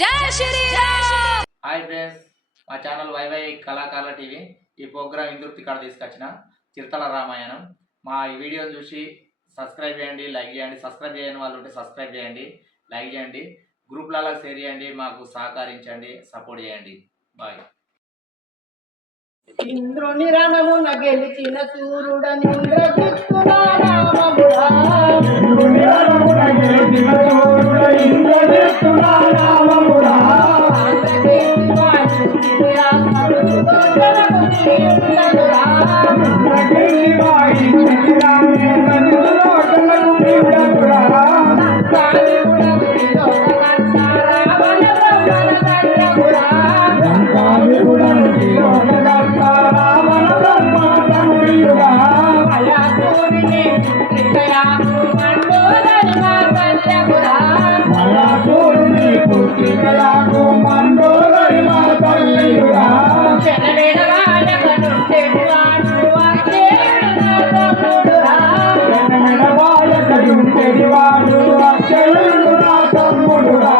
Hi friends, మా channel YY కళాకారుల TV ఈ ప్రోగ్రామ్ ఇందుర్తి కాడ తీసుకొచ్చిన చిరుతల రామాయణం. మా ఈ వీడియోని చూసి సబ్స్క్రైబ్ చేయండి, లైక్ చేయండి. సబ్స్క్రైబ్ చేయని వాళ్ళు ఉంటే సబ్స్క్రైబ్ చేయండి, లైక్ చేయండి, గ్రూప్లలో షేర్ చేయండి, మాకు సహకరించండి, సపోర్ట్ చేయండి. బాయ్. ఇంద్రుని రణమున గెలిచిన సూర్యుడని ఇంద్రజిత్తున నామమురా, ఇంద్రుని రణమున గెలిచిన సూర్యుడ ఇంద్రజిత్తున నామమురా, ఆంధ్రకేసి వాయించితే ఆ సరుసుదోషణకు తీయుండదురా, ఆంధ్రకేసి వాయించితే ఆ సరుసుదోషణకు తీయుండదురా, కాని గుణముని లోకమంత రావణ బ్రహ్మణ తండ్రమురా, కాని గుణముని లోకమంత రావణ బ్రహ్మణ తండ్రియుడా, మయాసూరిని పుత్రికయాకు మండోదరి మా కన్యకురా, మయాసూరిని పుత్రికయాకు మండోదరి మా కన్యకురా, చెనమెడవాయకనుంటెడివాడు అక్షయుడు నా తమ్ముడురా, చెనమెడవాయకనుంటెడివాడు అక్షయుడు నా తమ్ముడురా,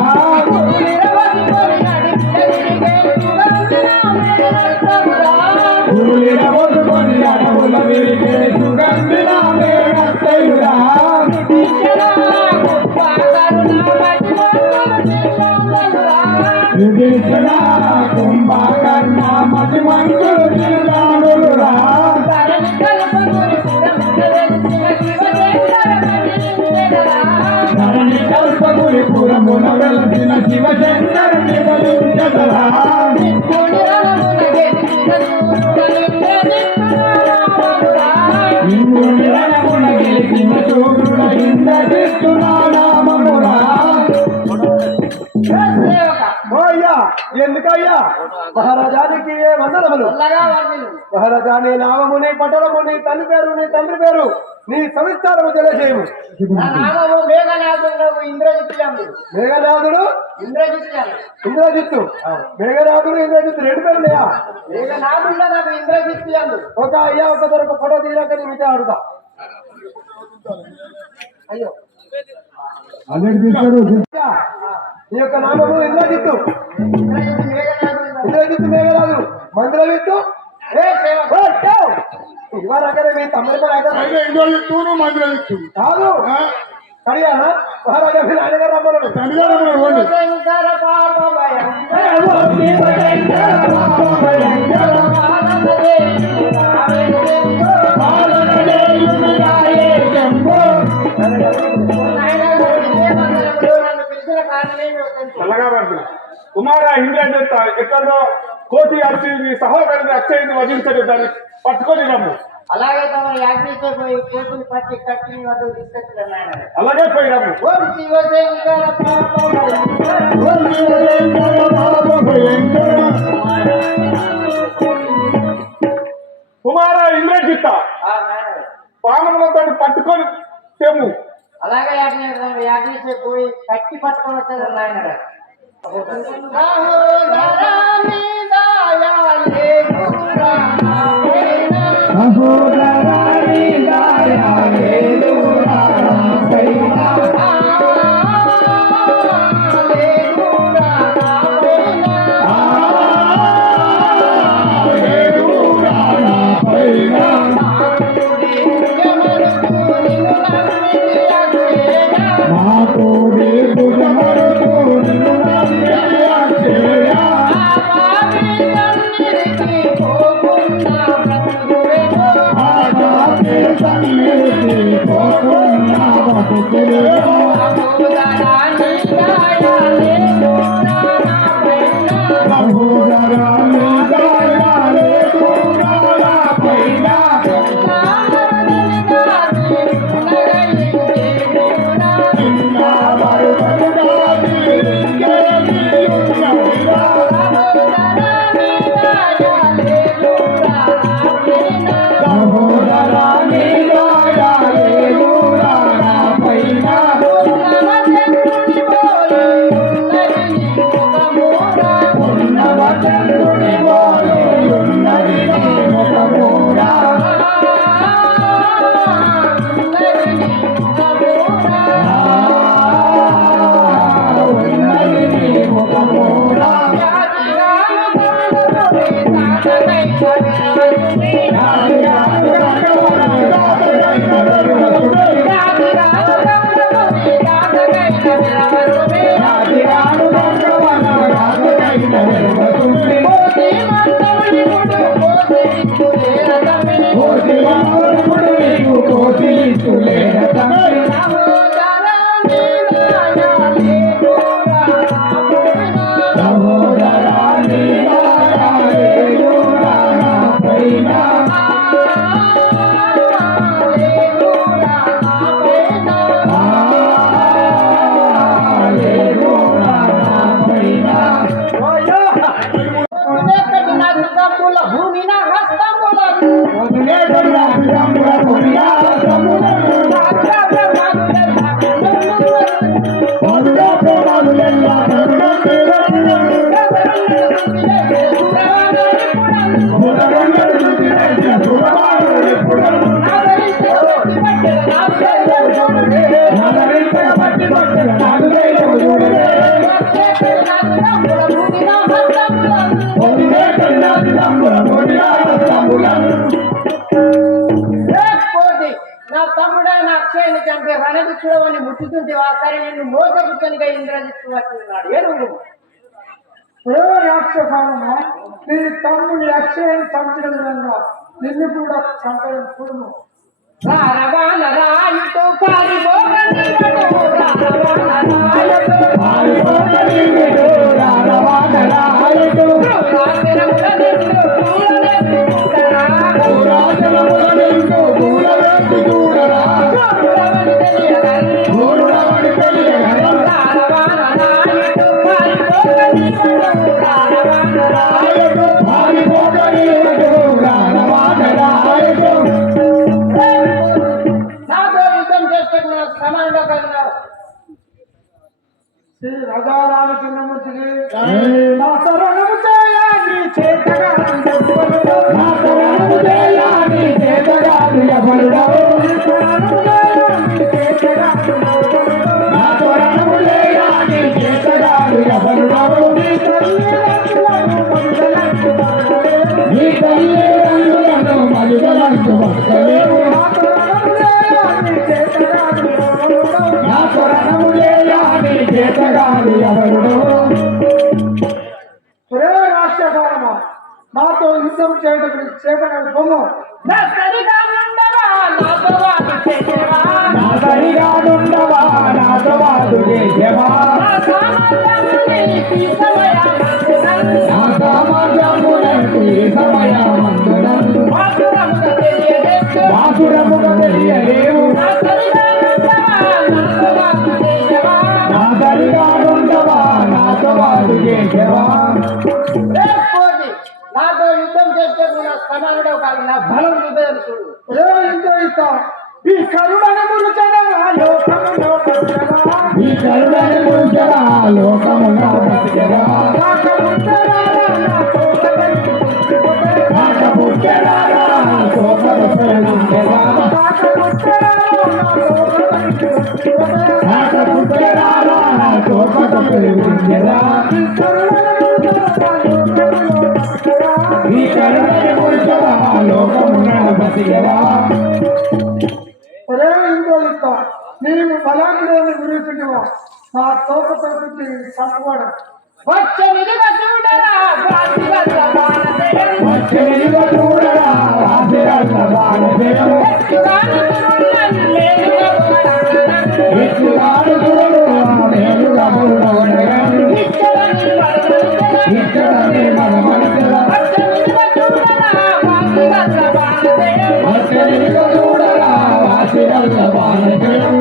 గురులిరవదుకొని నడిపిన తిరిగే గురులిరవదుకొని అడవుల విరిగే సుగంధిన మేడత్తయుడా, విభీషణ కుంభకర్ణ మతిమంతుడు నిలుదానులురా, ధరణి కల్పముని పురమున వెలిసిన శివశంకరుని బలించెదరా, ఇంద్రుని రణమున గెలిచిన సూర్యుడ ఇంద్రజిత్తున నామమురా. ఎందుకయ్యా మహారాజానికి వందనములు. మహారాజా నీ నామముని పట్టణము నీ తల్లి పేరు నీ తండ్రి పేరు నీ సవిస్తారము తెలియజేయము. మేఘనాథుడు ఇంద్రజిత్తు మేఘనాథుడు ఇంద్రజిత్తు రెండు పేరు లేయా? మేఘనాథుడు ఇంద్రజిత్తు ఒక అయ్యా ఒక దొరక ఫోటో తీయక నీ మీదే ఆడుతా. అయ్యో నీ యొక్క నామము ఇంద్రజిత్తు మేఘనాథు మందిరవిత్తు ఇవాళ మీ తమ్ముడి కాదు సరియానా మహారాజా మీ నాన్నగారు రమ్మను. కుమారా ఇంద్రజిత్ ఎక్కడో కోటి అర్చి నీ సహోదరుని అక్షయుని వధించడు, దాన్ని పట్టుకొని రమ్ము. అలాగే పోయి కోటిని పట్టి కట్టి వద్ద తీసుకొచ్చారు. అలాగే పోయి రమ్ము. కుమారా ఇంద్రజిత్ పాములతో పట్టుకొని తెమ్ము. అలాగే యాజ్ఞ పోయి కట్టి పట్టుకొని వచ్చారు నాయన. భూమి నా హస్తములను నా తమ్ముడైన అక్షయని చంపి రణదిక్షుడవని ముట్టుతుంటే సరే నేను మోసపుచ్చనిగా ఇంద్రజిత్తు వచ్చినాడు ఏనుగు రాక్షసానమ్మా నీ తమ్ముని అక్షయాన్ని చంపడం వల్ల నిన్ను కూడా చంపడం చూడము రారవాన రాయుతో పారిపోగని శ్రీ రథారామచంద్రమూర్తికి నా శరణము చేయాలి చేతగా నా శరణము చేయాలి చేతగా నా శరణము చేయాలి చేతగా నీ తల్లిదండ్రులను మలుగలంటు భక్తలేవు నా శరణము చేయాలి చేతగాని ఎవరుడు రాష్ట్రకాలమా నాతో యుద్ధం చేయడం చేతగాని బొమ్మ నా సరిగా ఉండవా నాతో వాదు చేసేవా నా సామర్థ్యముని ఈ సమయమందున వాసురముగా తెలియలేవు నా సరిగా ఉండవా నాతో వాదు చేసేవా నాతో యుద్ధం చేస్తే నా సమానుడవు కాదు నా బలం హృదయం చూడు ఈ కరుణను మురుచనా లోకములో ఈ కరుణని ముంచరా లోకమున బతికెరా ఈ కరుణని ముంచరా లోకమున బతికెరా నేను బలాన్ని గురించివా నా తోకతో చంపవాడు వచ్చనిదిగా చూడరా వచ్చనిదిగా చూడరా ఎత్తుగాడు చూడు మేలుగా ఇచ్చడని మన మనసులా వచ్చనిదిగా చూడరా వాసిరల్ల బాణజయం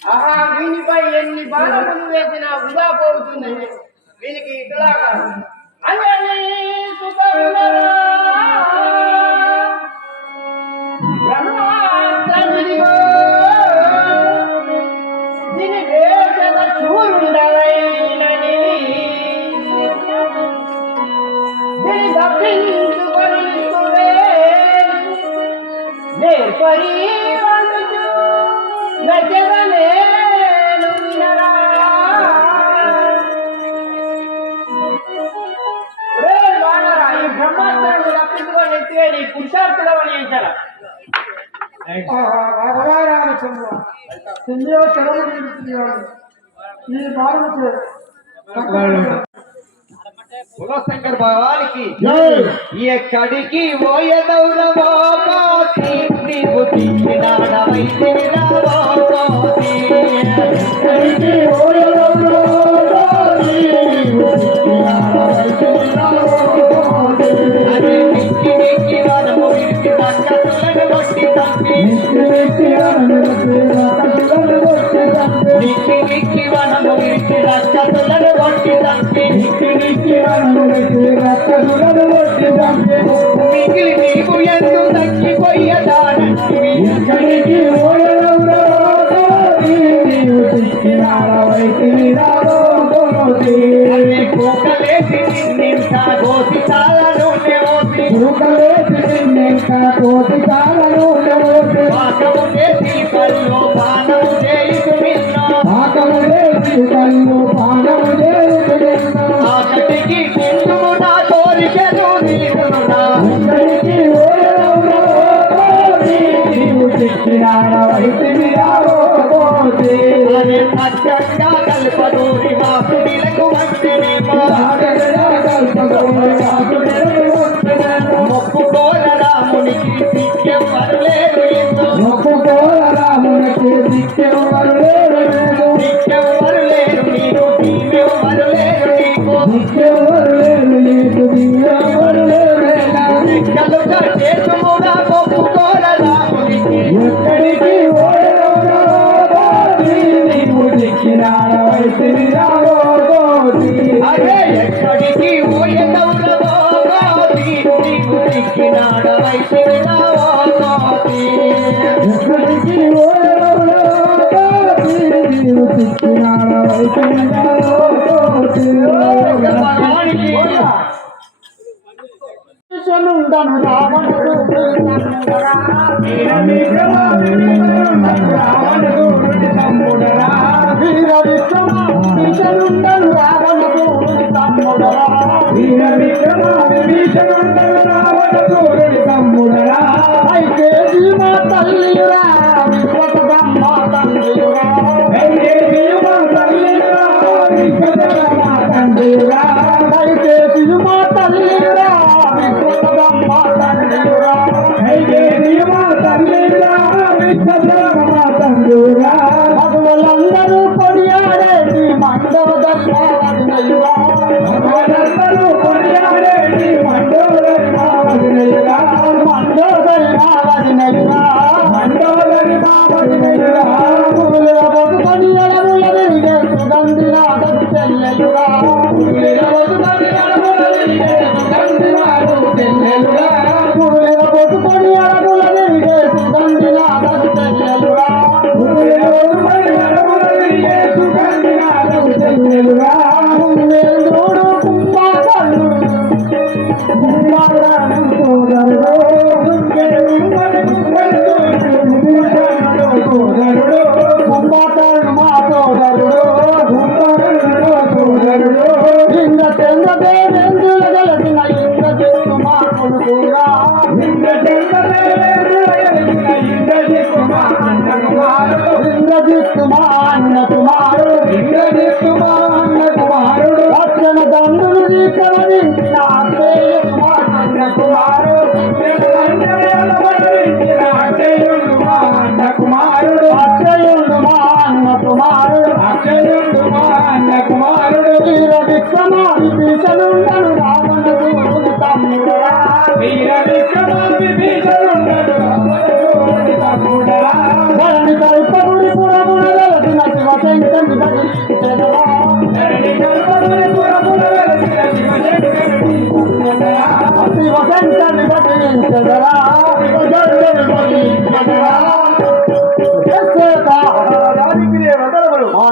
ఆహా వీనిపై ఎన్ని బాణములు వేసినా వృధా పోతుందండి వీనికి ఇట్లాగా అంజనీ సుతరులరా బ్రహ్మాస్త్రమిదిగో దీని వేషద శూరుడవైనని తప్పించుకొనిస్తువే నేర్పరి వండుచు నజరనేను వినరా రే వానరా ఈ బ్రహ్మాస్త్రాన్ని తప్పించుకొని ఎత్తివే నీ పురుషార్థులవని ఎంచరా రాఘవారామచంద్ర సింధు చరణ ఈ భారత శంకర్ భగవానికి ఎక్కడికి పోయదౌరవో కోతి నీవు తిచ్చినాడవైతే ఎక్కడికి పోయదౌరవో కోతి నీవు తిచ్చినాడవైతే అదే మిక్కి మిక్కి వనము విడిచి తక్కతులను కొట్టి తప్పి నిక్కి వనము విడిచి రక్కతులను కొట్టి తప్పి మిగిలి నీవు ఎందు తగ్గిపోయేదానంటివి ఎక్కడికి పోయదౌరవో కోతి నీవు తిచ్చినాడవైతే అన్ని కూకలేసి నిన్నింత గోసి చాలను నేమోసి పాకము చేసి కళ్ళు పానము చేయుచు నిన్ను ఆకటికి కిందుము నా కోరికను నీరునా అనే సత్యంగా కల్పదూరి వాసుడిలకు వంటనేమో మొక్కుకోర రామునికి సిక్కెవ్వరు లేరు ఎందు సిక్కెవ్వరు లేరు నీకు తీమెవ్వరు లేరు నీకు లెక్కలు కట్టేసుముగా మొక్కుకోర రామునికి ఎక్కడికి అదే ఎక్కడికి పోయేదౌరవో కోతి నీకు సిక్కినాడవైతే ఉండను రావణుడు వీర విక్రమాండను రావణుడు తమ్ముడరా అయితే మా తల్లిరా విశ్వకమ్మ తండ్రిరా అయితే మా తల్లిరా విశ్వకమ్మ తండ్రిరా భగవులందరూ కొనియాడేటి మండవ దర్శనయ్యా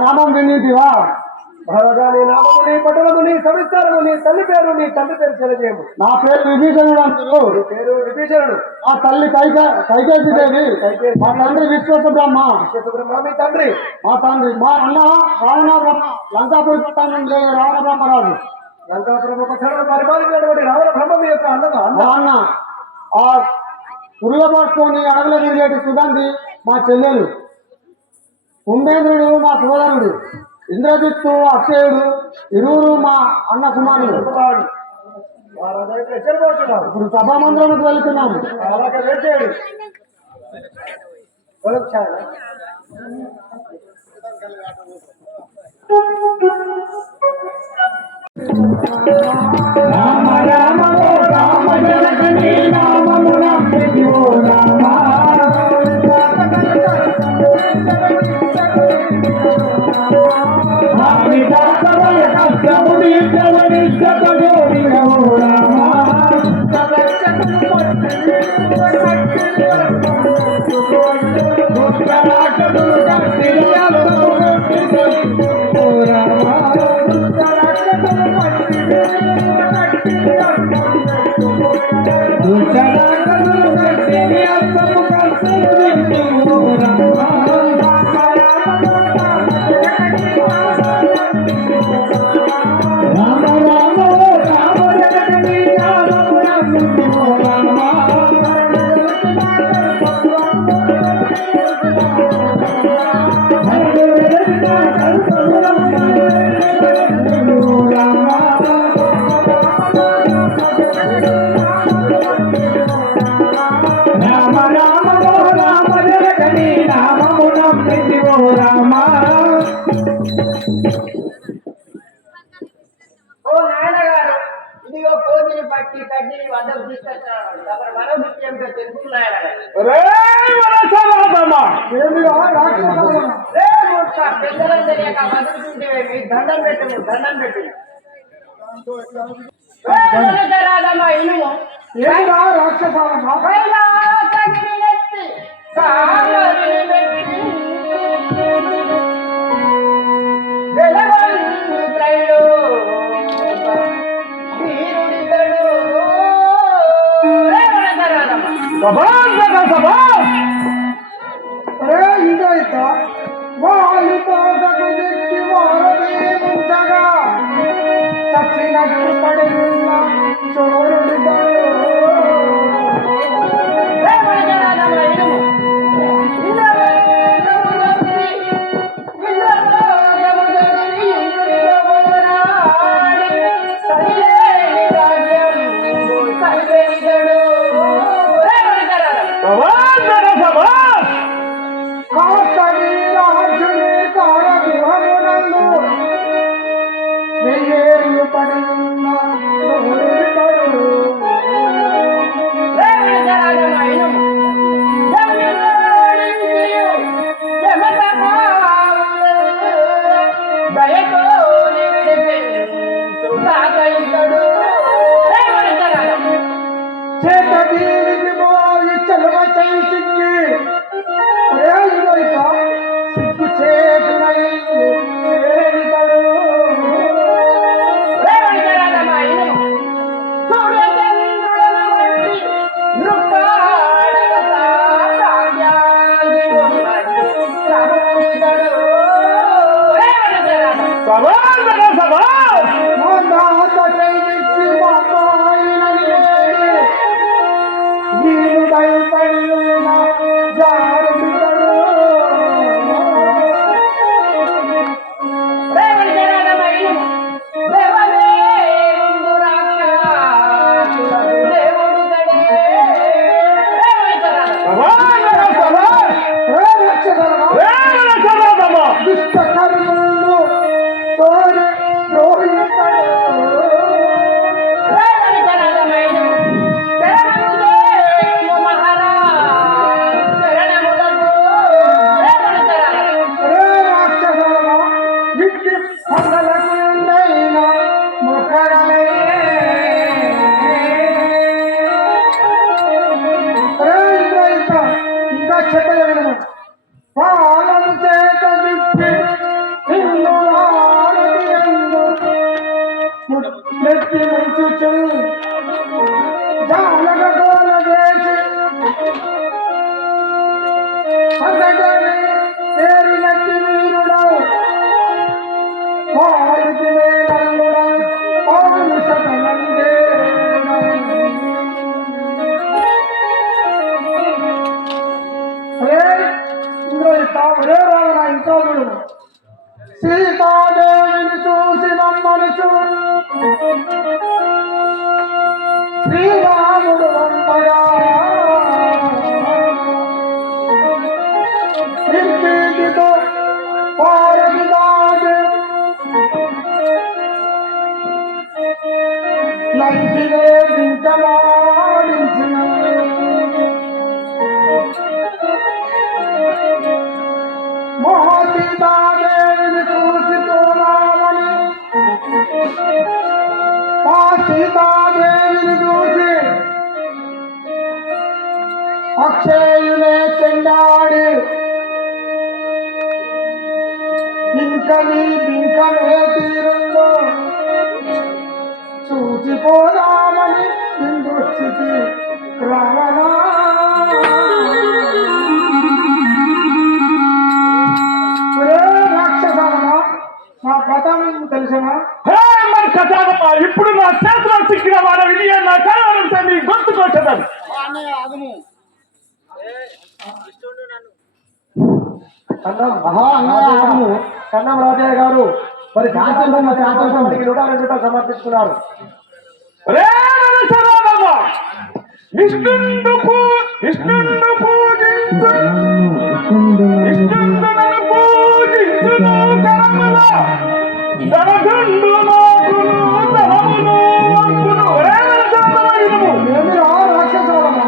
నామం విన్నీతివా భగవాని నామముని పట్టణముని సవిస్తారముని తల్లి పేరు నీ తండ్రి పేరు తెలియజేయము. నా పేరు విభీషణుడు అంటారు. నీ పేరు విభీషణుడు. మా తల్లి కైకేసి దేవి. మా తండ్రి విశ్వస బ్రహ్మ. మీ తండ్రి మా అన్న రావణ బ్రహ్మ. లంకాపురి పట్టణం రావణ బ్రహ్మరాజు. లంకాపురం పట్టణంలో పరిపాలించినటువంటి రావణ బ్రహ్మ మీ యొక్క అన్నగా మా అన్న ఆ పురుల పట్టుకొని అడవుల తిరిగేటి సుగంధి మా చెల్లెలు. కుంభేంద్రుడు మా సోదరుడు. ఇంద్రజిత్తు అక్షయుడు ఇరువురు మా అన్న కుమారుడు. ఇప్పుడు సభామందిరానికి వెళ్తున్నాము. అలాగే వేచేయండి. రామ రామ ఓ రామ జనకని నామమున ఓ రామ. ఓ నాయనగారు, ఇదిగో కోతిని పట్టి కడ్డిని వద్దకు తీసుకొచ్చాను. అప్పుడు మనం ఏమిటో తెలుసు నాయనగారు. పెద్దలను తెలియక వదులుతుంటే మీ దండం పెట్టు, దండం పెట్టు. రాదమ్మా ఇనుము రాక్షసాలమ్మా చచ్చినట్టు పడిన చోరుడు పడిన శ్రీరాముడు వంపగా నిర్భీతితో పారగిదాడు లంకినే వింటమాడించి మహాసీతాదేవిని చూసి చూడాలని ఆ సీతాదేవిని చూసి అక్షయునే చెండాడి ఇంక నీ బింకమే తీరుందో చూసిపోదామని ఇందుస్థితి రావణా రాక్షసాలమా నా కథ తెలిసినా మన కథానమ్మా ఇప్పుడు నా చేతిలో చిక్కిన వాడ విని నా కళ నీ గొంతుకొచ్చదని కన్నం రాజయ్య గారు మరి శాంతికి 102 సమర్పిస్తున్నారు. విష్ణుండు పూజించు విష్ణుండు పూజించును కరముల ధనదుండు నాకును ధనమును వంకును రాక్షసాలమా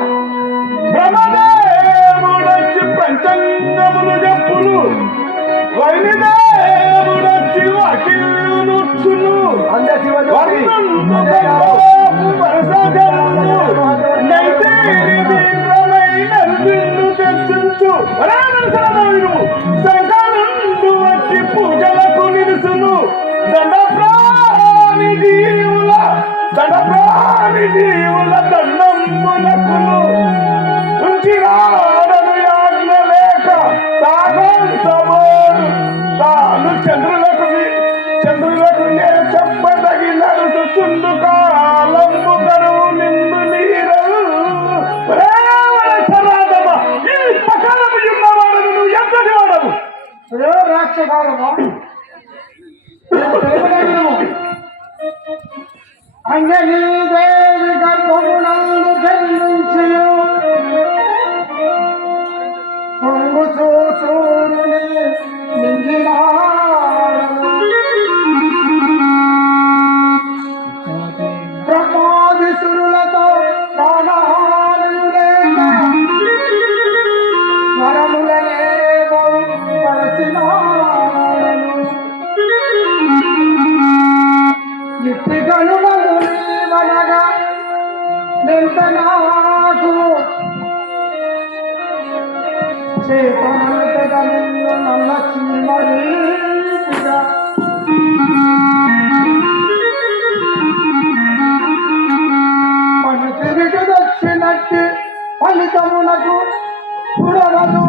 బ్రహ్మదేవుడొచ్చి పంచంగములు జప్పులు వైనిదేవుడొచ్చి వాకిలునుచ్చును సంఘనుండు వచ్చి పూజలకు నిలుసును దండప్రాణి జీవుల దండమ్మునకును ఉంచిరాడను యాజ్ఞ లేక తాగంతమోడు తాను చంద్రులకు నేను చెప్పదగినడు చుండు కాలము గడువు నిన్ను నీరు ఈ పకాలము ఉన్నవాడు నువ్వు ఎంతటి వాడవు రాక్షసాలమా అంజనీదేవి గర్భమునందు జన్మించి పొంగు చూచుని బ్రహ్మాదిసురులతో ప్రాణహానులేక వరములనే పరచినాడను ఇట్టి కనుమలు నీవనగా నింత నాకు చేతనంతగా నిన్ను నల్ల చీమరీగా తిరిగి వచ్చినట్టి ఫలితమునకు పుడవదు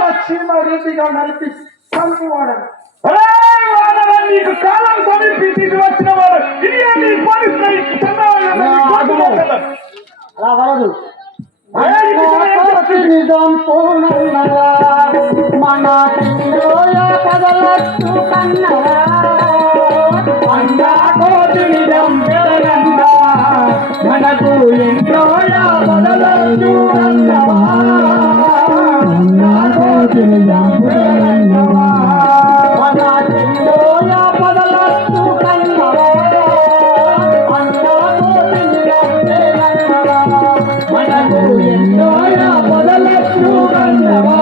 లక్ష్మ రీతిగా నడిపి చంపువాడను నీకు కాలం సమీపించి వచ్చిన వాడు ఇది అలా వలదు నిజం పూర్ణన్నరా మన కిందోయ కదలట్టు కన్నరా అన్నా కోటి నిజం పెరగన్నవా మనకు ఎంతోయ కదలట్టు కన్నవా అన్నా కోటి నిజం పెరగన్నవా మన కిందోయ కదలట్టు కన్నవా అన్నా కోటి నిజం పెరగన్నవా మనకు ఎంతోయ మొదలట్టు కన్నవా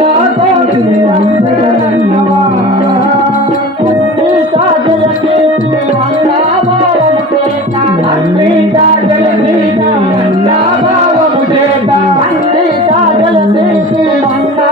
నా కోటి అందరన్నవా అన్ని సాగల తీసి అన్నా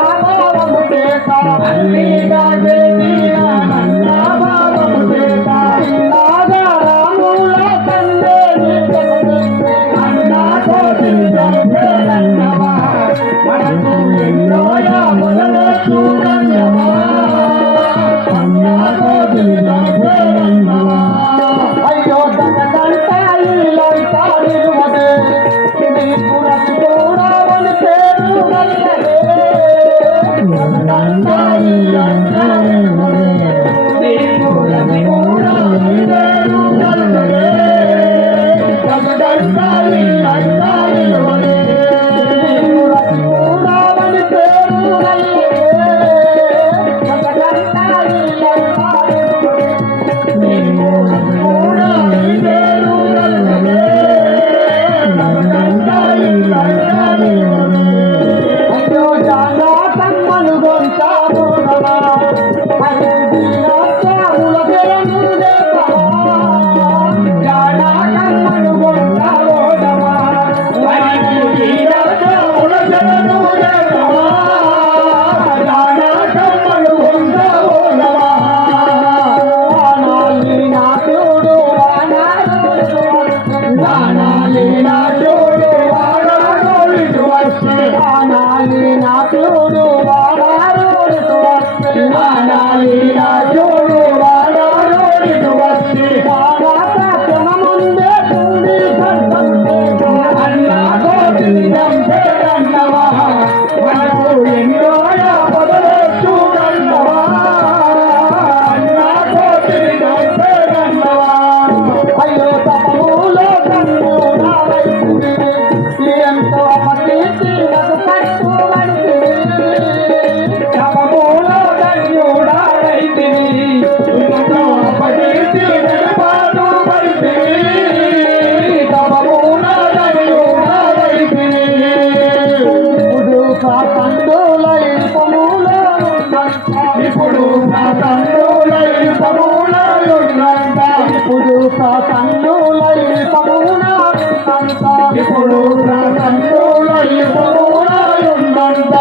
ఇప్పుడు ప్రసన్నులై పమునాయుందంట ఇప్పుడు ప్రసన్నులై పమునాయుందంట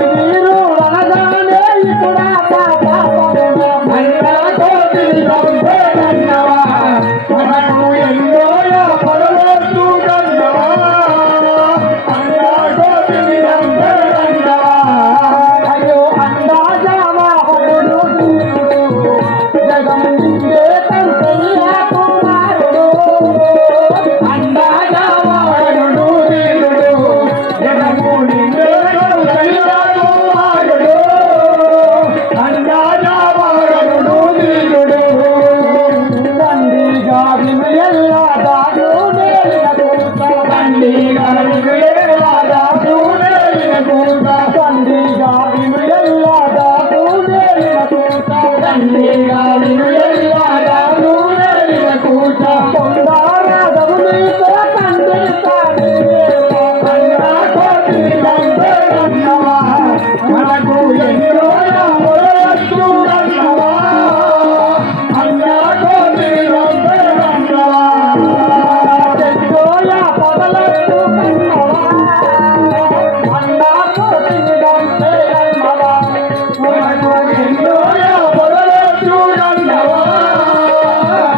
మీరు అనగానే ఇప్పుడు మనకు ఎన్నో పడవచ్చు అయ్యో అందాజావాహనుడు జగముందే తండ్రి కుమారుడు అందాజావాహనుడు వీరుడు జగముందే తండ్రి కుమారుడు అందాజావాహనుడు వీరుడు తండ్రిగా వినుయల్లా దాడు నేలిన కూత తండ్రిగా వినుయల్లా దాడు నేలిన కూత తండ్రిగా వినుయల్లా దాడు నేలిన కూత తండ్రిగా వినుయల్లా దాడు నేలిన కూత పొందారాధము నీతో తండ్రి తాడి అన్నా కోటి తండ్రన్నవా మనకు ఎన్నో యామరచ్చు అన్నవా అన్నా కోటి తండ్రన్నవా చెట్టోయ పదలట్టు కన్నవా అన్నా కోటి తండ్రన్నవా మనకు ఎన్నో యామరచ్చు అన్నవా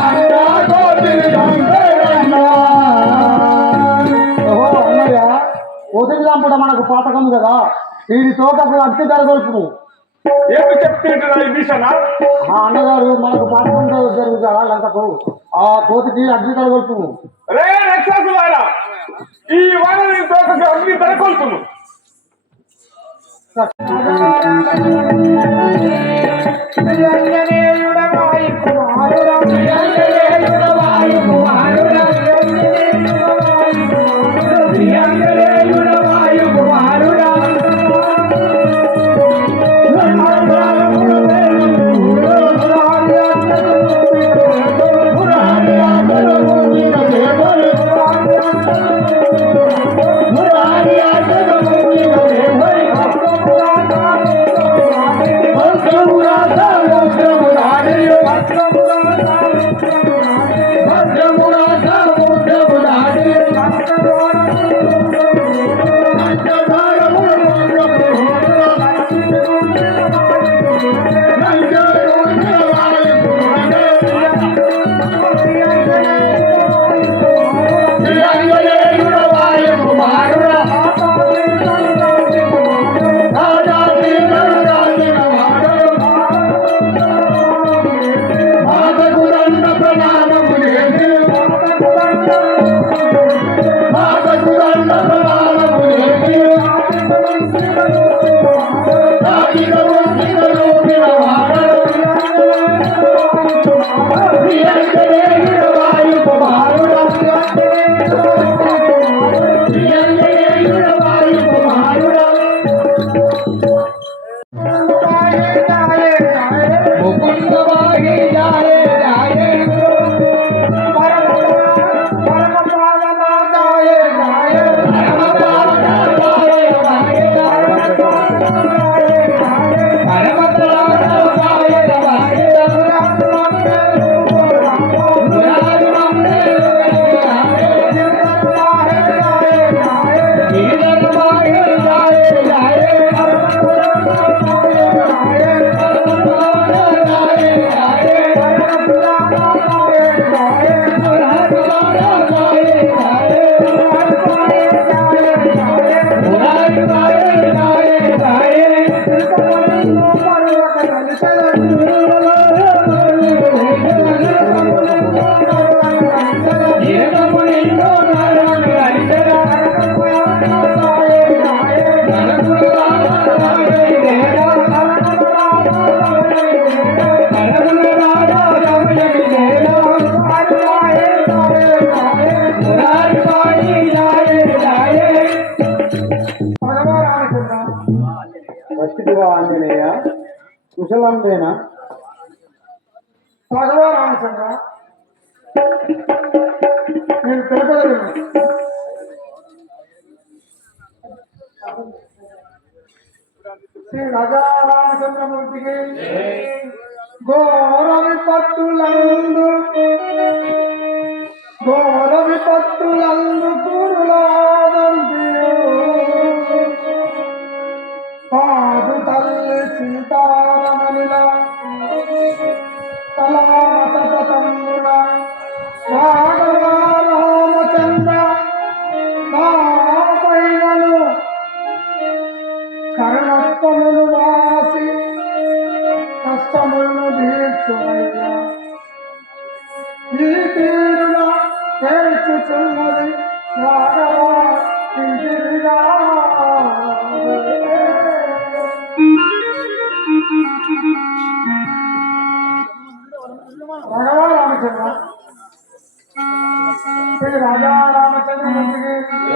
అన్నా కోటి తండ్రన్నవా ఓహో అన్నయ్య వదిలి చంపడం మనకు పాతకం కదా వీడి తోటకు అట్టి జరగొల్పును ఏమి చెప్తున్నా ఈ భీషణ ఆ అన్నగారు మనకు పాతకం జరుగుతా లంకకు ఆ కోతికి అగ్ని తరగొల్పును రే రక్షసులారా ఈ వానని తోకకు అగ్ని తరకొల్పును వచ్చిదివా ఆంజనేయ కుశలంబేనా భగవా రామచంద్ర నేను తెలుపగలను శ్రీ రాజా రామచంద్రమూర్తికి ఘోర విపత్తులందు కురులాదంతియు పాదు తల్లి సీతారమణిలా తలాతముల రాఘవ రామచంద్ర నాపైనను కరుణత్వములు వాసి కష్టములను తీర్చుమయ్యా ఈ తీరున తెరుచుచున్నది రాఘవ ఇంటిగా రాఘవ రామచంద్ర శ్రీ రాజా రామచంద్రమూర్తికి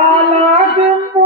ఆలాకింపు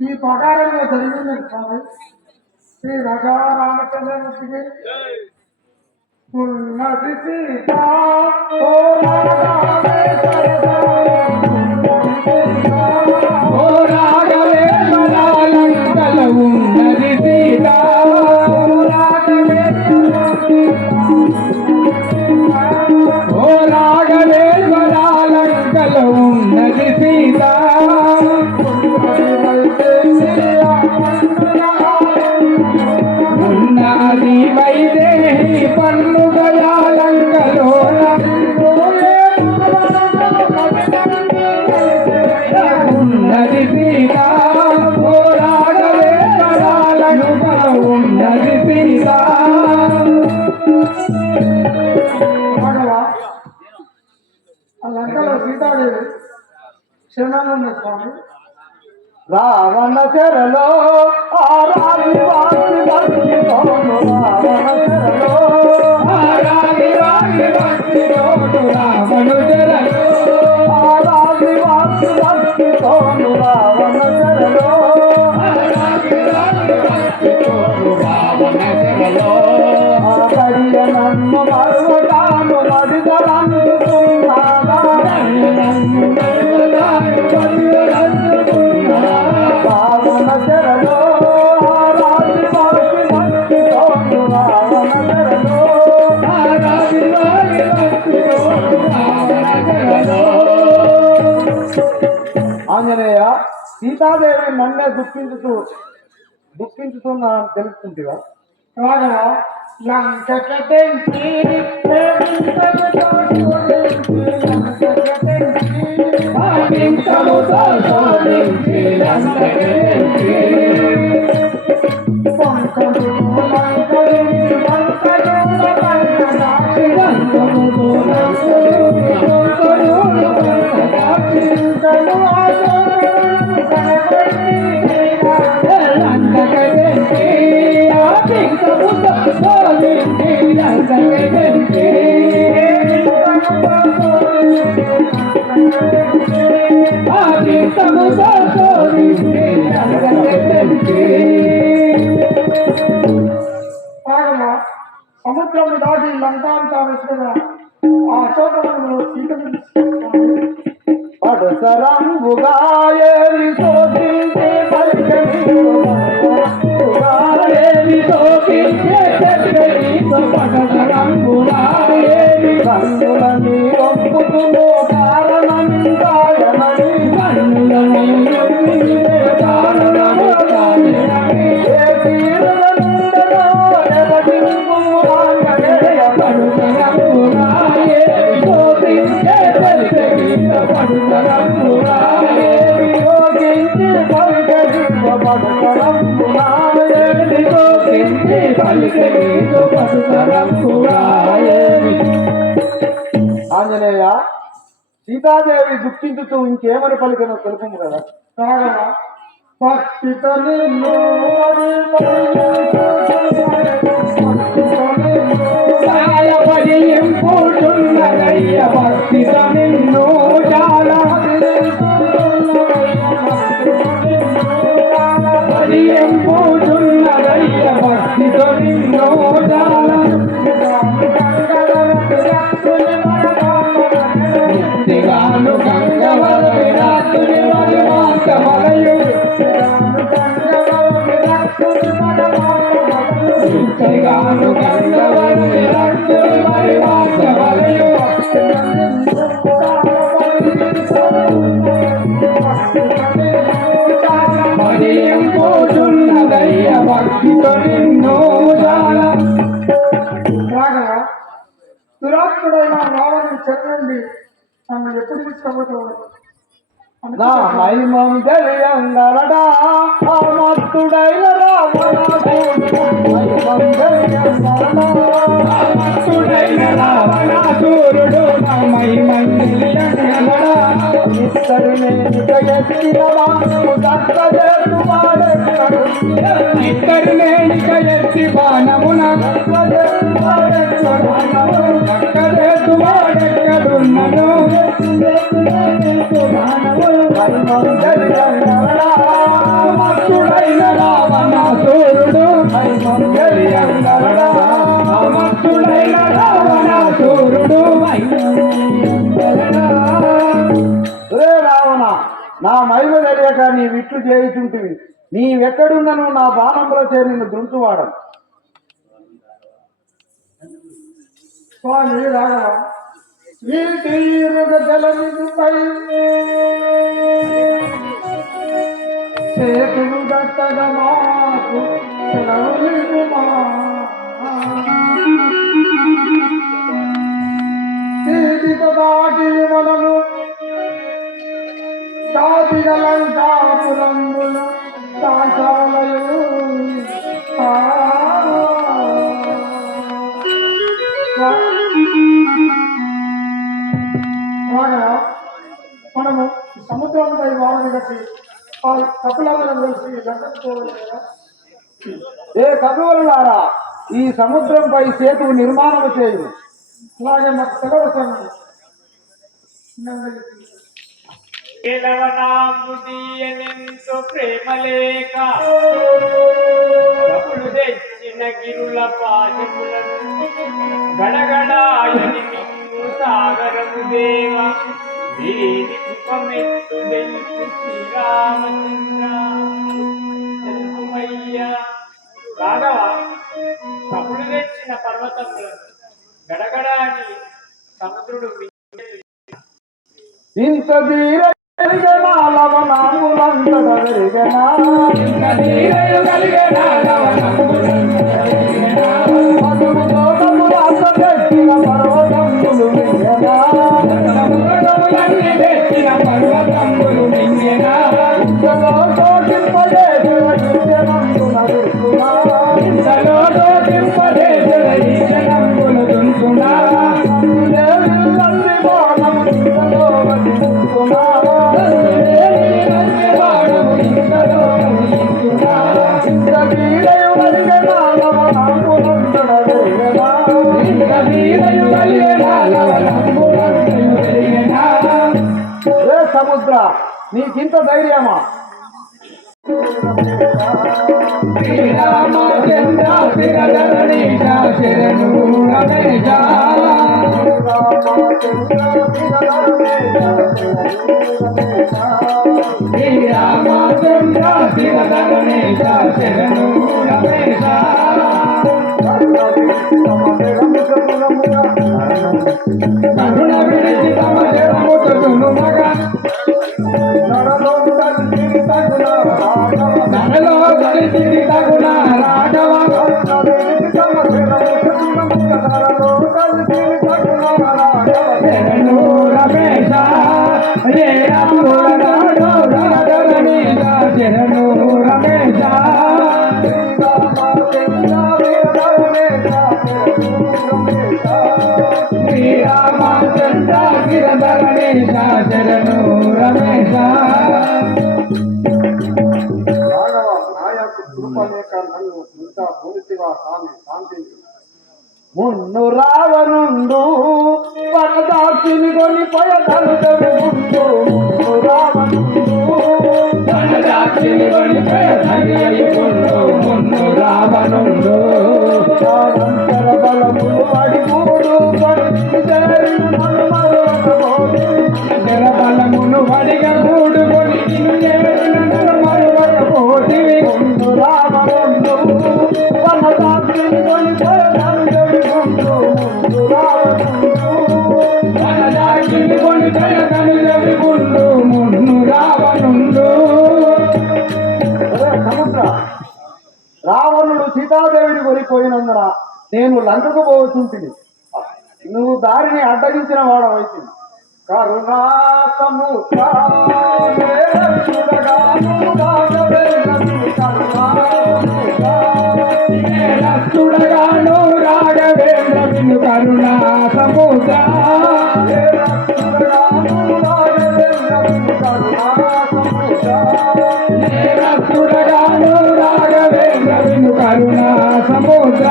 ఈ ప్రకారంగా జరిగింది స్వామి. శ్రీ రాజా రామచంద్రమూర్తికి ఉన్నది సీత ఓ రాఘవేశ్వరాలంకల ఉన్నది సీత ఓ రాఘవేశ్వరాలంకల ఉన్నది సీత ఉన్నది వైదేహి పన్నుగలాలంకలో ఉన్నది సీత ఓ రాఘవేశ్వరాలంకల ఉన్నది సీత. ఆ లంకలో సీతాదేవి క్షణాలు ఉన్నాయి స్వామి. రావణ చెరలో ఆ రాజు ఆంజనేయ, సీతాదేవి నన్నే దుఃఖించుతున్నా తెలుస్తుందిగా. రాఘవ లంకకి తెంచి ప్రేమించముతో శోధించి, లంకకి తెంచి ప్రేమించముతో శోధించి, లంకకి తెంచి పంకములు లంకరించి వంకరుల వంకదాచి, పంకములు లంకరించి వంకరుల వంకదాచి, తను ఆశోరులను కనబడి లంకకి తెంచి పంకముతో శోధించి, లంకకి తెంచి పంకముతో శోధించి, లంకకి తెంచి. సముద్రం దాటి లంకాంతా వెసుకగా ఆ అశోకవనంలో సీతను పడసరంబుగాయేలి శోధించి పలికని పడసరంబుగాయేలి కన్నులని ఒప్పుతును కారణమిందాయనని కన్నులని కారణము కారణమని ఏ తీరులనుండలో ఎలగింపుమాంగనేయ పడసరంబుగాయేలి శోధించే పలికని పడసరంబుగాయేలి శోధించి పలికని పడసరంబుగాయేలి శోధించి పలికని పడసరంబుగాయేలి. ఆంజనేయ, సీతాదేవి దుఃఖించుతూ ఇంకేమని పలికినో తెలుపు కదా. రాఘవ భక్తితో నిన్ను సాయపడియంపుచున్నదయ్య, భక్తితో నిన్ను చాలా పడియంపుచున్నదయ్య, భక్తితో నిన్ను చాలా నిత్తిగాను గంగవర విరాతుని వరమాసమలయు, నిత్తిగాను గంగవర విరాతుని వరమాసమలయు, పడియంపుచున్నదయ్య, భక్తితో నిన్ను చాలా. రాఘవ, దురాత్ముడైన రావణుని చెర నుండి నన్ను ఎప్పుడు తీసుకుపోతావు? నా మహిమం తెలియంగలడా ఆ మత్తుడైన రావణాసురుడు, మహిమం తెలియంగలడా ఆ మత్తుడైన రావణాసురుడు, నా మహిమం తెలియంగలడా. ఇద్దరిని ఎత్తిన బాణము దక్కజేతు వాడెక్కడు, ఇద్దరిని ఎత్తి బాణమున దక్కజేతు వాడెక్కడున్నను. మత్తుడైన రావణాసురుడు, మత్తుడైన రావణాసురుడు. రావణ, నా మహిమ తెలియక నీ విట్లు చేయుచుంటివి. నీవెక్కడున్నను నా బాణంలో చేరి నిన్ను దుంచువాడం. స్వామి రాఘవ, ఈ తీరుగ జలమిపై చేతులు దట్టగా మాకు సెలవులివ్వుమా. తీటితో దాటి వలను దాటిగలంటాపురంబులు దాచాలయు. మనము సముద్రంపై వాడని కట్టి కపులందరం కలిసి లంకకు పోవాలి కదా. ఏ కవివరులారా, ఈ సముద్రంపై సేతు నిర్మాణం చేయు. అలాగే మాకు తెలవసండి. కేలవనాంబుదీయనెంతో ప్రేమ లేక డబ్బులు తెచ్చిన గిరుల పాశములను గడగడాయని మింగు సాగరము దేవ దేని కృపమెత్తు తెలుపు శ్రీరామచంద్ర తెలుపుమయ్యా. రాఘవ, డబ్బులు తెచ్చిన పర్వతములను గడగడాని సముద్రుడు ఇంత ధీరగనా లవణాంబులంతట వెరిగనా, ఇంత ధీరయు కలిగనా లవణాంబులంతట వెరిగనా, పదుముతో తములంత తెచ్చిన పర్వతంబులు మింగెనా, పదుములన్నీ తెచ్చిన పర్వతంబులు మింగెనా, ఇంతలో తోటింపజేసిన ఈజనంబున దుర్సునా, ఇంతలో తోటింపజేసిన ఈజనంబున దుర్సునా, సముద్ర, నీకింత ధైర్యమా? శ్రీరామచంద్ర శిరధరణీశ శరణు రమేశ, శ్రీరామచంద్ర శిరధరణీశ శరణు రమేశ, కరుణ విడిచి తమ జరముతును మగ నరలో కలిసి తగున రాఘవ, శరణు రమేశ, రే రామేశ, శరణు రమేశ, శ్రీరామచంద్ర గిరధరణేశ శరణు రమేశ. మున్ను రావణుండు వనదాసిని కొని పయదలు జరుగుండు, మున్ను రావణుండు వనదాసిని కొని పయదలు, మున్ను రావణుండు అనంతర బలములు అడిగూడు బలమును అడిగూడు కొని మరువకపోతివి, మున్ను రావణుండు వనదాసిని కొని పయదలు జరుగుండు, మున్ను రావణుండు వనదాసిని కొని పయదలు జరుగుండు, మున్ను రావణుండు. సముద్ర, రావణుడు సీతాదేవిని కొనిపోయినందున నేను లంకకు పోతుంటిని. నువ్వు దారిని అడ్డగించిన వాడవైతుంది. కరుణా సముద్ర చూడగాను రాఘవేంద్ర విను కరుణా సముద్ర, చూడగాను రాఘవేంద్ర విను కరుణా సముద్ర,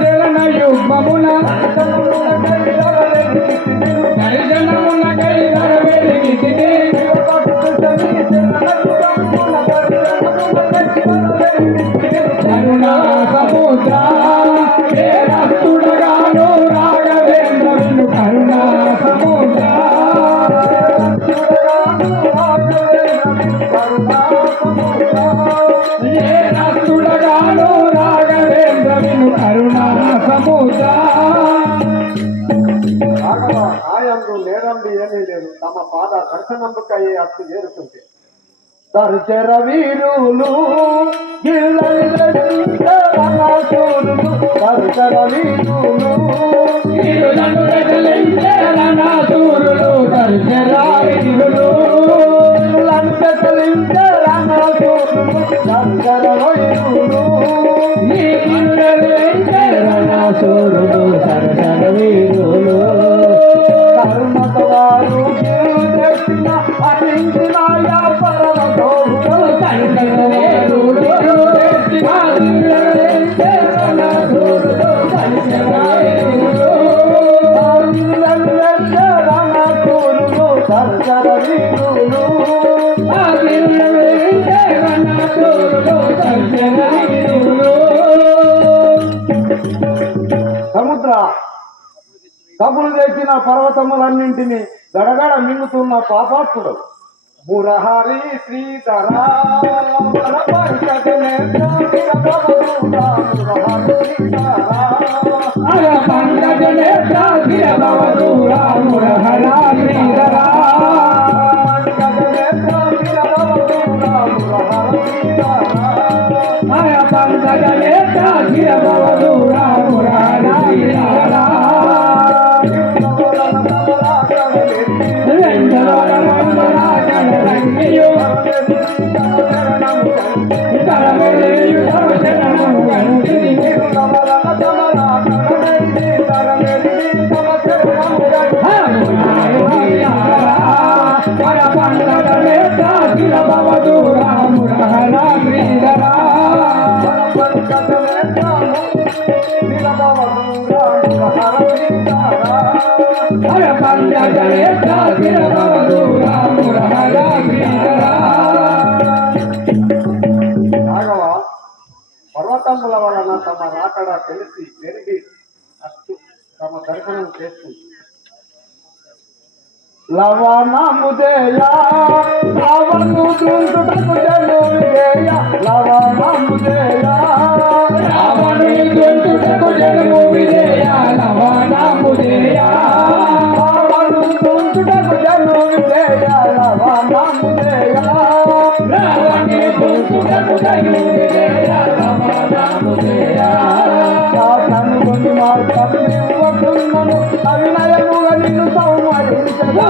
శరణ యుగ్మమున దర్శనమున కైగర వెలిగితిని, కరుణా సముద్ర, చూడగాను రాఘవేంద్ర విను కరుణా సముద్ర, చూడగాను రాఘవేంద్ర విను కరుణా సముద్ర. రాఘవ, లేదండి ఏమీ లేదు. తమ పాద దర్శనందుకయ్యే అట్టు చేరుతుంటే దర్శర వీరులు దర్శర వీరులు దర్శరాయులు రణాసురుడు సరసర వీరులు కరుణత వారు అనించిన సముద్ర కబులు తెచ్చిన పర్వతములన్నింటినీ గడగడ మింగుతున్న పాపాత్ముడు మురహరి శ్రీధరా పర్వతముల వలన తమ రాకడ తెలిసి పెరిగి అస్తు తమ దర్శనం చేస్తుంది. లవణముదేయ రావణు దుందుటకు జను విజయ లవణముదేయ రావణు దుందుటకు జను విజయ లవణముదేయ రావణు దుందుటకు జను విజయ లవణముదేయ రావణు దుందుటకు జను విజయ లవణముదేయ కనుగొని మార్గమును అవినయముగా నిన్ను సంహరించదు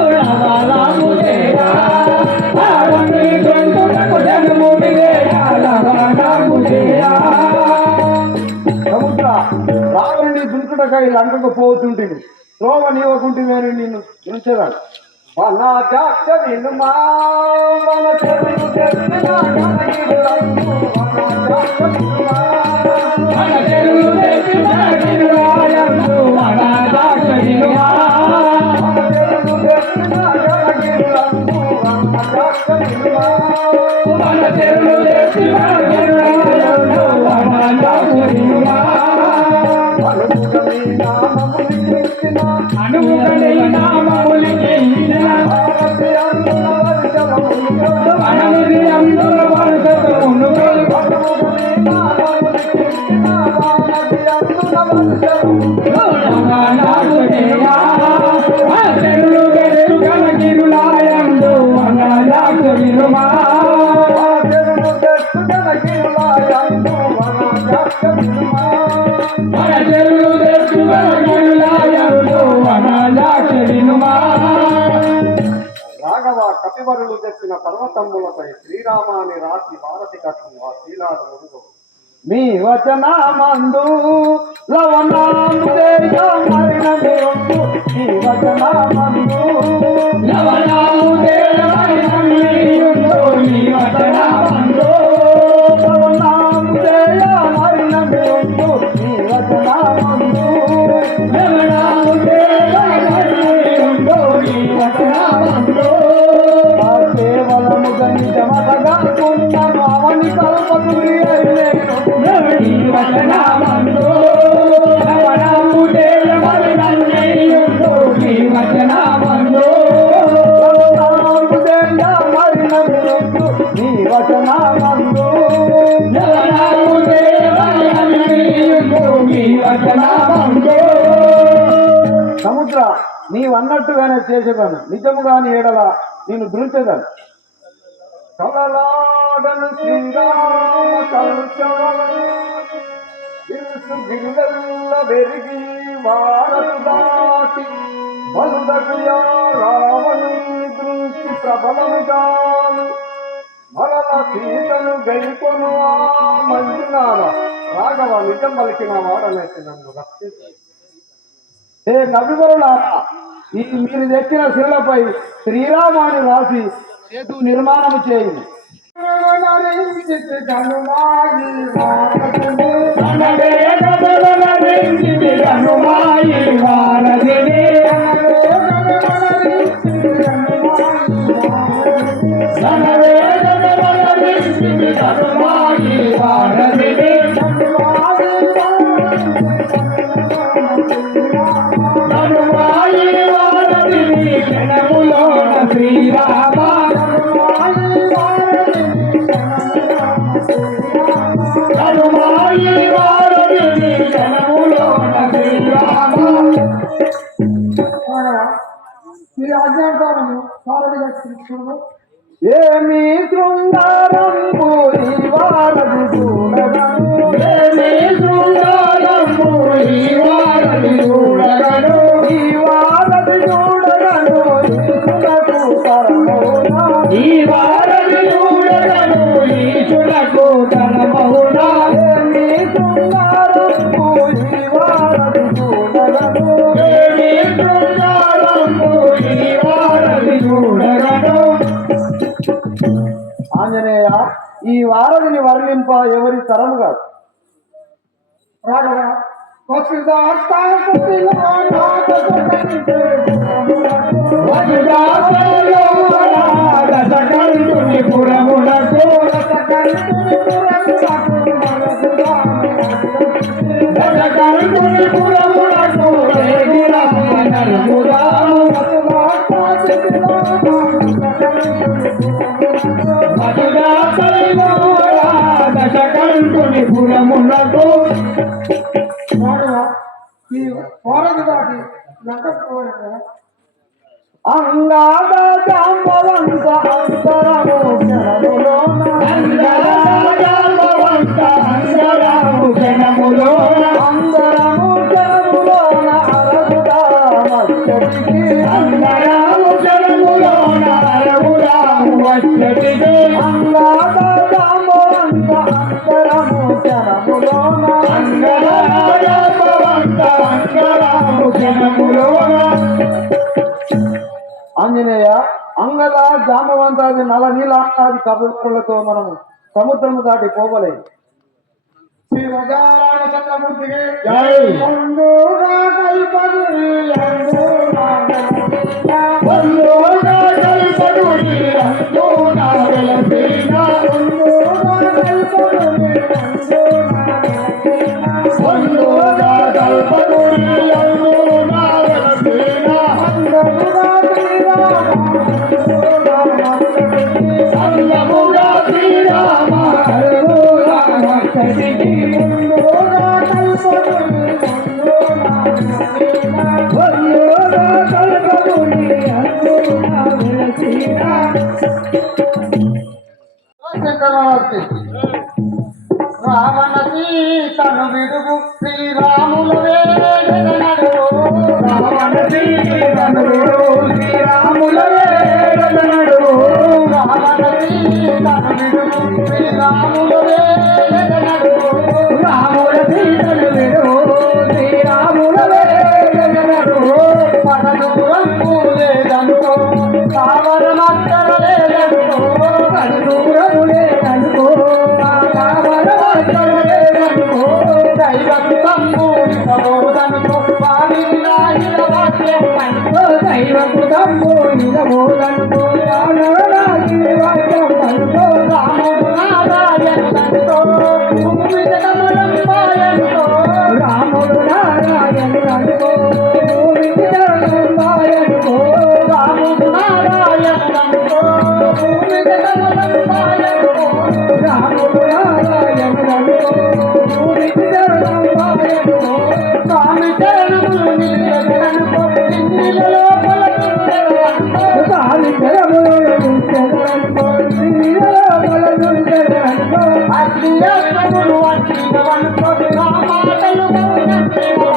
సముద్ర రావణుని దుంకుటకై లంకకు పోతుంటుంది త్రోవ నీవకుంటువేని నిన్ను ఉంచేదాడు వనాజాక్ష వినుమా మన చెరువు తెచ్చిన రాఘవ కపివరులు తెచ్చిన పర్వతములపై శ్రీరామాని రాసి భారతి కట్టు ఆ శ్రీలాడు మీ వచనమందు లవణాముదేయ మరణమేందు మీ వచనమందు లవణాముదేయ మరణమేందు మీ వచనమందు లవణాముదేయ మరణమేందు మీ వచనమందు లవణాముదేయ మరణమేందు మీ వచనమందు కేవలముగా నిజమతగా ఉన్నాను అవని కల్పతుడి సముద్ర నీవన్నట్టుగానే చేసేదాను నిజముగాని ఏడల నేను దృంచేదాను కలలాడను శ్రీరామ గిరివెల్ల వెరిగి వారలు దాటి బలుదగుయా రావణు దృష్టి ప్రబలముగాను మరల సీతను గైకొను ఆ మంజునాథ రాఘవ నిజం పలికిన వాడనేసి నన్ను రక్షించు. ఏ కవివరులారా ఈ మీరు తెచ్చిన శిలపై శ్రీరామాన్ని రాసి సేతు నిర్మాణం చేయండి. మీరు ఆజ్ఞానుసారము సారథిగా తీసుకున్నాము. ఏమి శృంగారంబు ఈ వారధి చూడగను, ఏమి శృంగారంబు ఈ వారధి చూడగను, ఈ వారధి చూడగను ఈశునకు తరమౌనా, ఈ వారధి చూడగను ఈశునకు తరమౌనా. ఏమి శృంగారంబు ఈ వారధి చూడగను, ఏమి శృంగారంబు ఈ వారధి చూడగను. ఆంజనేయ, ఈ వారధిని వర్ణింప ఎవరి తరము కాదు. రాఘవ దశకంఠుని పురమునకు ఈ వారధి దాటి అంగాద జాంబవంత అంతరము జనములోన, అంగాద జాంబవంత అంతరము జనములోన, అందరము జనములోన అరగుదా వచ్చటికి, అందరము జనములోన అరగుదా వచ్చటికి. అంగాద జాంబవంత అంతరము జనములోన, అంగాద జాంబవంత అంతరము జనములోన. ఆంజనేయ, అంగద జామవంతాది నల నీలాది కబుర్లతో మనము సముద్రము దాటి పోవలేదు. శ్రీ రామచంద్రమూర్తికి రావణ సీతను విడుగు శ్రీరాముల వేడనడు, రావణ సీతను విడుగు శ్రీరాముల వేడనడు, రావణ సీతను విడుగు శ్రీరాముల వేడనడు, రాముల సీతను విడుగు శ్రీరాముల వేడనడు. పదదూరంపు లేదనుకో, కావరమత్తర లేదనుకో, పదదూరము లేదనుకో, దైవకు తమ్ముడనుకో, వాణిని రాయిల వాక్యం అనుకో, దైవకు తమ్ముడనుకో, వాణి వాక్యం అనుకో, రాముడు నారాయణుడనుకో, భూమిద కమలం పాయనుకో, రాముడు నారాయణుడనుకో, భూమిద కమలం పాయనుకో, రాముడు నారాయణుడనుకో, భూమిద కమలం పాయనుకో, రాముడు నారాయణుడనుకో, భూమిద కమలం పాయనుకో. స్వామి చరణములు నిలిచెదరనుకో, నిన్నిల లోపల నుంచెదరనుకో, స్వామి చరణములు నిలిచెదరనుకో, నిన్నిల లోపల నుంచెదరనుకో. అగ్ని అస్త్రములు అగ్నివనుకో, నా మాటలు మౌనమనుకో,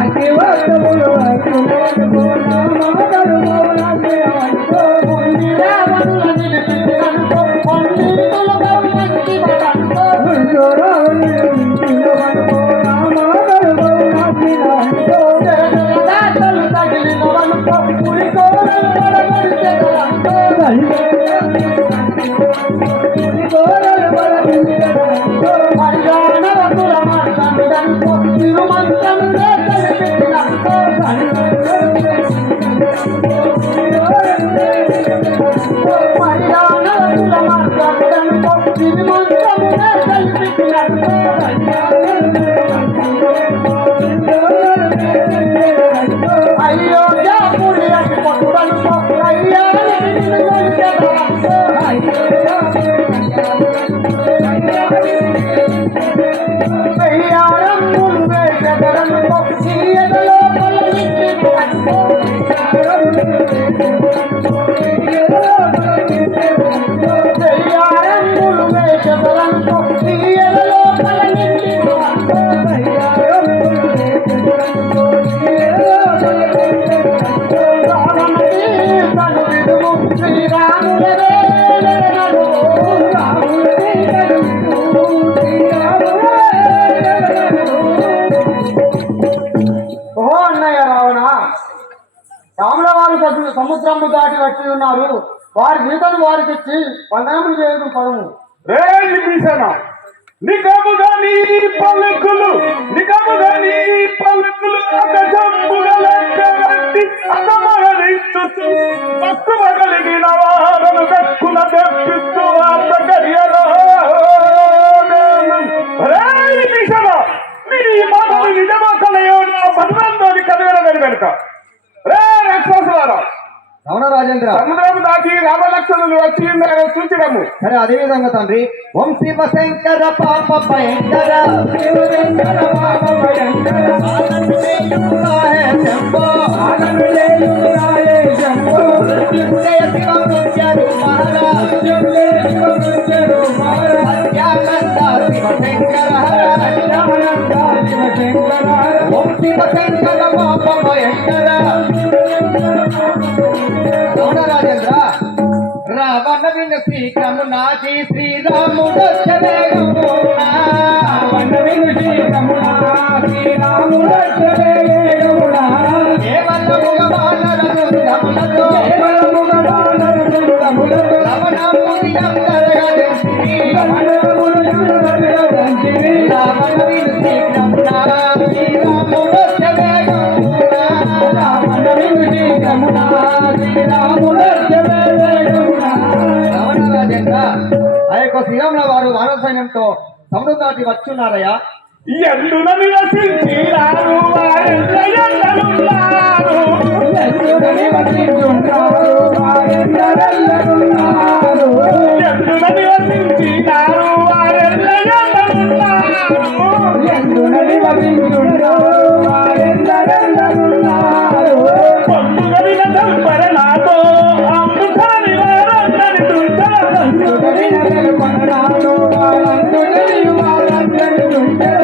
అగ్ని అస్త్రములు అగ్నివనుకో, నా మాటలు మౌనమనుకో. ముందిరావణుల నిలిచిదనుకో, పొందితులు గౌరవంతివనుకో, ముందురావణుల నిలిచిదనుకో, నా మాటలు మౌనమనుకో. జగదాతలు తగిలినవనుకో, పులికోరలు పడగొడిచెదరనుకో, పులికోరలు పడగొడిచెదరనుకో. పరిగాణవతుల మర్దనుడనుకో, తిరుమంత్రములే కలిపెట్టిననుకో, పరిగాణవతుల మర్దనుడనుకో, తిరుమంత్రములే కలిపెట్టిననుకో. అయోధ్యాపురి అటు పట్టుడనుకో, అయ్యానికి నిన్ను కొలిచెదరనుకో, వెయ్యారమ్ములు వేసెదరనుకో, సీయద లోపల నిత్య ఓ అన్నయ్య రావణ, రాముల వారు సముద్రము దాటి వచ్చి ఉన్నారు. వారి గీతను వారికి ఇచ్చి వందనములు చేయడం పదము. రే విభీషణ, నికముగా నీ పలుకులు అగజంబుగలెక్కబట్టి అతమగలించుచు పక్కుమగలిగిన వారను దక్కున తెప్పిస్తూ వార్త కరియలో. రే విభీషణ, నీ మాటలు నిజమో కలయో నా భద్రంతోని కదగలని వెనుక. రే రాక్షసులారా, రావణ రాజేంద్ర, సముద్రం దాటి రామలక్ష్మణులు వచ్చి సూచనము. సరే అదే విధంగా తండ్రి. ఓం శివ శంకర పాప భయంకర ఓం శివ శంకర పాప భయంకర. రావణ రాజేంద్ర, రావణ విను శీఘ్రము నాటి శ్రీరాముడు రావణ విను శీఘ్రము శ్రీరాముడు కేవలముగ వానర బృందములతో రమణముని అందరగదెంచిరి. రావణ విను శీఘ్రము శ్రీరాముడు రావణ విను శీఘ్రము శ్రీరాముడు. రావణ రాజేంద్ర, ఆ యొక్క శ్రీరాముల వారు వానర సైన్యంతో సముద్రం దాటి వచ్చున్నారయ్యా. ఎందున నివసించి రారు వారెల్లరున్నారు. ఎందున నివసించి రారు వారెల్లరున్నారు. ఎందున నివసించి రారు వారెల్లరున్నారు. ఎందున నివసించి రారు వారెల్లరున్నారు. పొందుగలిన దంపర నాతో అమృతాని వారందరి దుంచర. పొందుగలిన దంపర నాతో వారందరి వారందరి దుంచర.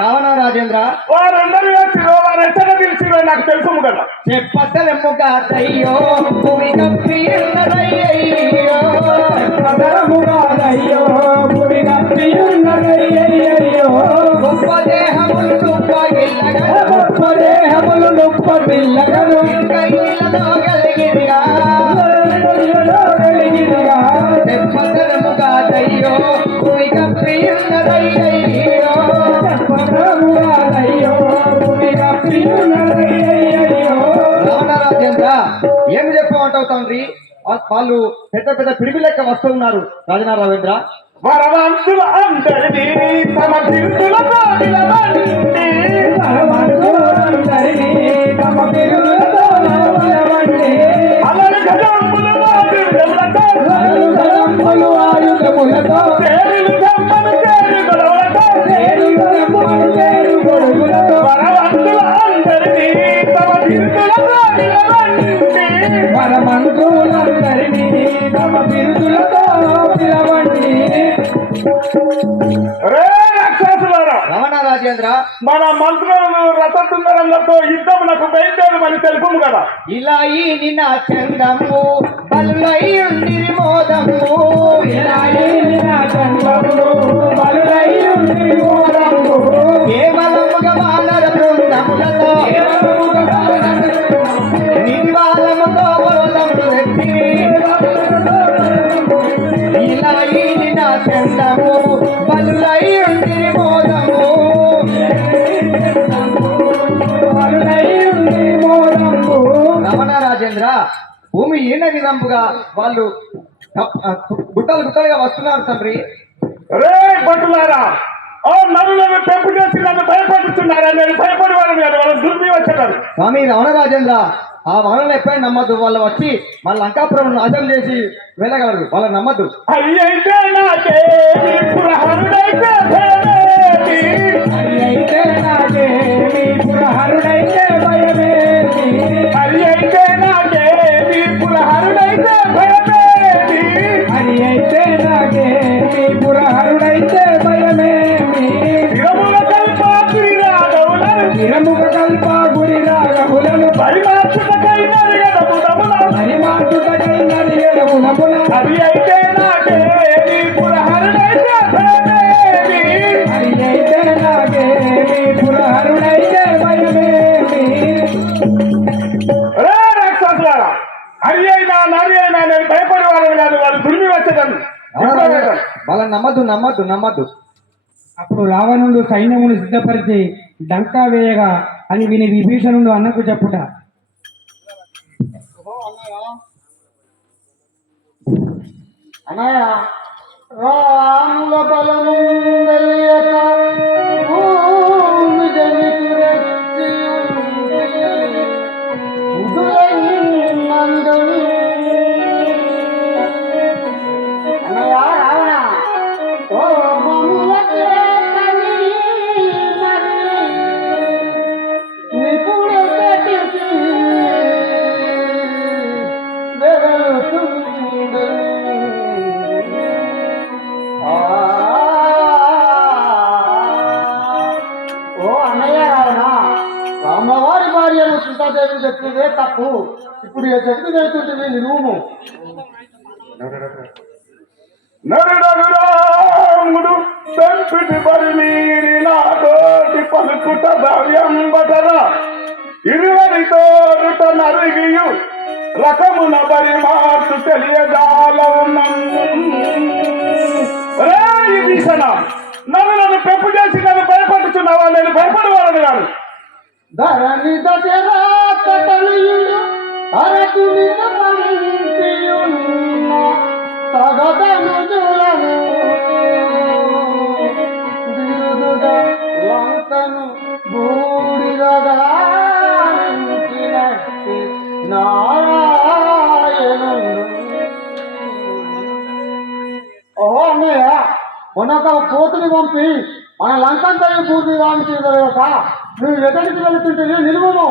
రావణ రాజేంద్ర, వారందరూ వచ్చి వారు ఎక్కడ పిలిచిరో నాకు తెలుసు కదా. చెప్పతలముగా దయ్యో భూమి కప్పియున్నదయ్యో, చెప్పతలముగా దయ్యో భూమి కప్పియున్నదయ్యో. గొప్ప దేహములు దుప్పగిల్లగను, గొప్ప దేహములు దుప్పగిల్లగను. కైలతో కలిగిరిగా చెప్పతలముగా దయ్యో భూమి కప్పియున్నదయ్యో, చెప్పతలముగా దయ్యో భూమి కప్పియున్నదయ్యో. రావణ రాజేంద్ర, ఏమి చెప్పమంటావు తండ్రి? వాళ్ళు పెద్ద పెద్ద పిడిపి లెక్క వస్తూ ఉన్నారు. రాజనా రావేంద్ర, వరవంతుల అందరినీ తమ బిరుదులతో నిలబండి, అలరు గజంబులు ఆయుధములతో, తేరులు గమ్మను తేరు గొడవలతో, వరవంతుల అందరినీ తమ బిరుదులతో నిలబండి, రే రాక్షసులారా, రావణ రాజేంద్ర, మన మంత్రులను రథతుందరంగంతో యుద్ధమునకు బయలుదేరమని తెలుపుము కదా. ఇలా ఈ నిన్న చందము బలులై ఉండిరి మోదము, ఇలా ఈ నిన్న చందము బలులై ఉండిరి మోదము. కేవలముగా వానర బృందములతో నిర్వాలముతో బలములు ఎత్తిరి. ఇలా ఈ నిన్న చందము బలులై ఉండిరి మోదము. రమణ రాజేంద్ర, భూమి ఈయన విధంపుగా వాళ్ళు గుట్టలు గుట్టలుగా వస్తున్నారు తండ్రి. రే భటులారా, ఓ నరులను పెంపు చేసి నన్ను భయపడుతున్నారా? నేను భయపడి వారిని కాదు, వాళ్ళు దుర్మి వచ్చారు. స్వామి రమణ రాజేంద్ర, ఆ వానలు ఎప్పుడైనా నమ్మద్దు. వాళ్ళు వచ్చి మన లంకాపురం నాశనం చేసి వెళ్ళగలరు, వాళ్ళని నమ్మద్దు. అయ్యైతే నాకేమి పురహరుడైతే భయమేమి, అయ్యైతే నాకేమి పురహరుడైతే భయమేమి, అయ్యైతే నాకేమి పురహరుడైతే భయమేమి, అయ్యైతే నాకేమి పురహరుడైతే భయమేమి. తిరముగ కల్ప గురి రాఘవులను, తిరముగ కల్ప గురి రాఘవులను పరిమార్చుటకై నరియడమునమున, పరిమార్చుటకై నరియడమునమున. అది అయితే నాకే వాళ్ళని నమ్మద్దు. అప్పుడు రావణుడు సైన్యమును సిద్ధపరిచి డంకా వేయగా అని విని విభీషణుడు అన్నకు చెప్పుట. అన్నయ్య రాముల బలము తెలియక భూమి జనితురెత్తి ఉదురైనందుని. అన్నయ్య రావణ కోపముల చేతని నిపుణుల కటికి వెలుతుండని. ఓ అన్నయ్య రావణ, రామవారి భార్యను సీతాదేవి చెప్పిందే తప్పు. ఇప్పుడు ఏ చెట్టు చేస్తుంటుంది నిలువుము. నరుడగురాముడు తంపిటి పరిమీరి నాతోటి పలుకుట భవ్యంబటరా ఇరువరితో నరిగియు రకమున బరి మార్పు తెలియజాలవు భీషణ. నన్ను పెంపు చేసి నన్ను భయపడుతున్నావా? నేను భయపడవాలని కాదు. ధరణి దశరాకటలియుడు అరకుని పంపియున్న తగదనుజులను బిరుదుగా లంకను బూడిదగా ఉంచినట్టి నారాయణుడు. ఓహో అన్నయ్య, మొన్నొక కోతుని పంపి మన లంకంతా పూర్తి కాక నువ్వు ఎక్కడికి వెళుతుంటే నిలువము.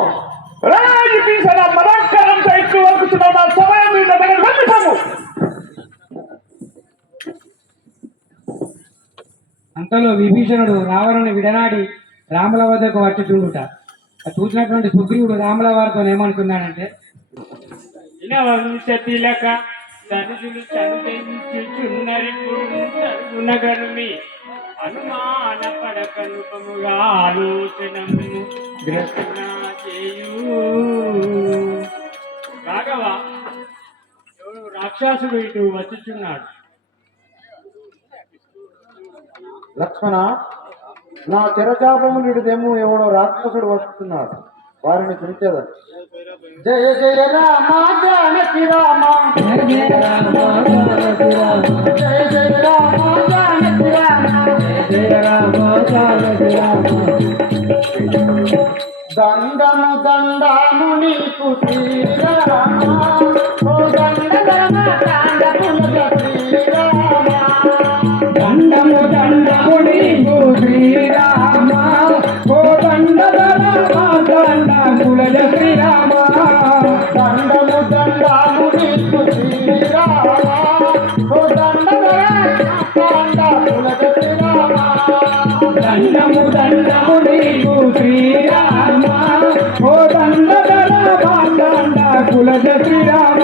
భీషణ బలాత్కారం ఎక్కువ వరకుతున్నావు. నా సమయం మీద వెళ్ళిపోము. అంతలో విభీషణుడు రావణుని విడనాడి రాముల వద్దకు వచ్చుచుండుట. చూసినటువంటి సుగ్రీవుడు రాముల వారితో ఏమనుకున్నాడంటే, తిలక తనుజులు చనుచున్నరిపుడునగరుమి అనుమాన పడకనుపముగా ఆలోచనము గ్రసన చేయు. రాఘవ, ఎవడు రాక్షసుడు ఇటు వచ్చుచున్నాడు. లక్ష్మణ, నా తెరచాపము నిడిదేమో ఎవడో రాక్షసుడు వస్తున్నాడు. వారిని పిలిచేదని. జయ జయ రామ జానకి రామ, జయ జయ రామ జానకి రామ, జయ జయ రామ జానకి రామ, జయ జయ రామ జానకి రామ. దండము దండము నీకు శ్రీరామ, ఓ దండమ దండముల శ్రీరామ. దండము దండము నీకు శ్రీరామ, ఓ దండముల శ్రీరామ. దండము దండము నీకు శ్రీరామ, ఓ దండముల శ్రీరామ. దండము దండము నీకు శ్రీరామ, ఓ దండముల శ్రీరామ.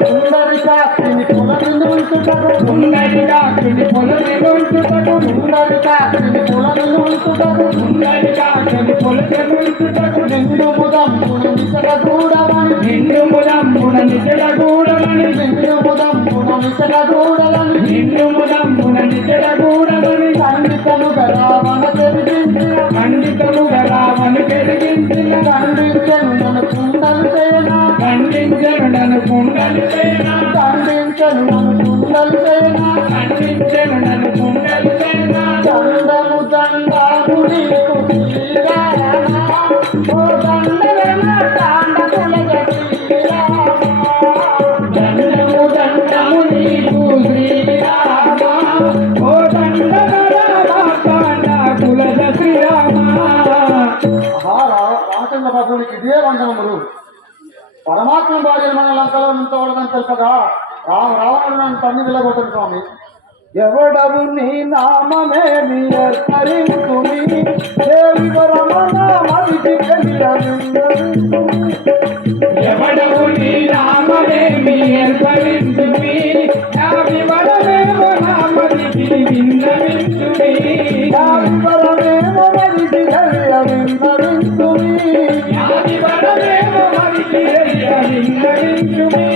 సుందరికాక్షిని పొలని నుంచుటకు, సుందరికాక్షిని పొలని నుంచుటకు, సుందరికాక్షిని పొలని నుంచుటకు, సుందరికాక్షిని పొలని నుంచుటకు. నిండు ముదమ్మున నిజగూడమని, నిండు ముదమ్మున నిజగూడమని, నిండు ముదమ్మున నిజగూడలని, నిండు ముదమ్మున నిజగూడమని. ఖండితముగా రావణ తెరిగించిన, ఖండితముగా రావణ పెరిగించిన. ఖండించను నన్ను కుండలు చేయనా, ఖండించను నన్ను కుండలు చేయనా, ఖండించను నన్ను కుండలు చేయనా, ఖండించను నన్ను కుండలు చేయనా. దండము దండము నీకు శ్రీరామ, ఓ దండముల శ్రీరామ. దండము దండము నీకు శ్రీరామ, ఓ దండముల శ్రీరామ. రామచంద్ర ప్రభునికి ఇదే వందనములు. పరమాత్మ భార్య మన లంకలో నించవడదని తెలుపగా రావణుడు నన్ను తన్ని వెళ్ళగొట్టను స్వామి. ఎవడవు నీ నామమేమి ఏర్పరించుమి, దేవి వరమనామదికి ఎవడవు నీ నామమేమి ఏర్పరించుమి, యావి వరమేమో నామదికి విన్నవించుమి, యావి వరమేమో మదికి విన్నవించుమి, యావి వరమేమో మదికి విన్నవించుమి.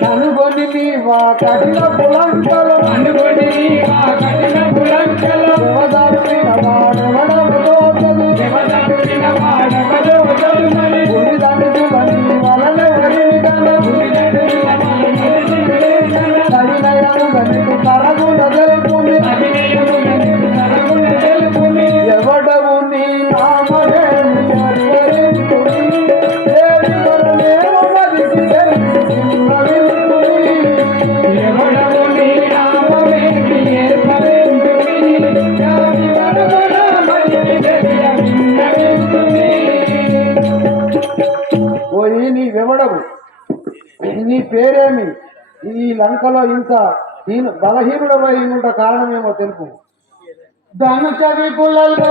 కనుగొని నీ నీవా కఠిన పులంకలు అనుకుంటివా కఠిన పులంకలు దేవదారుడిన వాడెవడవు తోచదు దేవదారుడిన వాడెవడో తోచదు ఉడిదండుల నీ వలన వరిని కన ఉడిదండుల తగినయముగ నీకు తరగున తెలుపుని ఎవడవు నీ నామమేమి అరివరించుని దేవి మనమేమో మదిసి తెలిసిన్నవించుని ఎవడవు నీ నామమేమి ఏర్పరించుని యావి వరముల మదికి తెలియవిన్నవించుని పోయి నీవెవడవు నీ పేరేమి ఈ లంకలో ఇంత బలహీనుడవై ఉంట కారణమేమో తెలుపు ధనుష విపులలో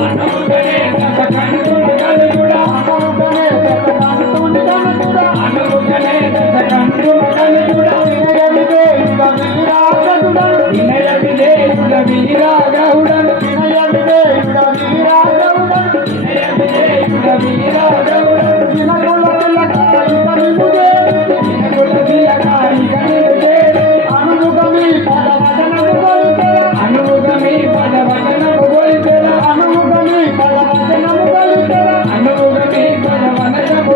అనవుగనే గత కంటుని కనుడా అనవుగనే గత కంటుని కనుడా వినయవిదే యుగ వీరాగౌడను వినయవిదే యుగ వీరాగౌడను వినకుల పిల్లకాయి కనిముదే అనుముగమి పదవదనము గొలుచెర అనుముగమి పదవదనము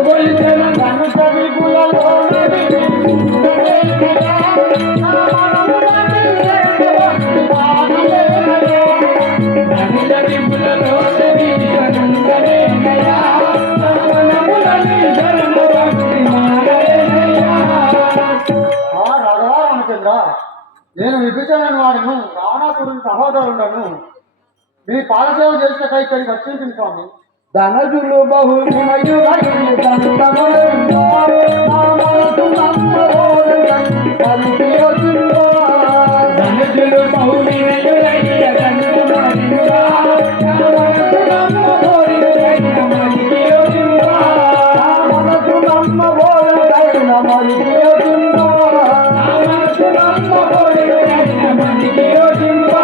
గొలుచెర ధనుష విపులలో రామచంద్ర నేను విభీషణుని వాడును రావణాసురుని సహోదరుడను మీ పాదసేవ చేసిన ఇక్కడికి వచ్చింది స్వామి ధనజులు బహుగుణయు ధనుజులు బహువినయులయ్య దండమణియుడా మనసు నమ్మబోరిదైన మలికియోజింబా మనసు నమ్మబోదైన మలికియోజింబా మనసు నమ్మబోరిదైన మలికియోజింబా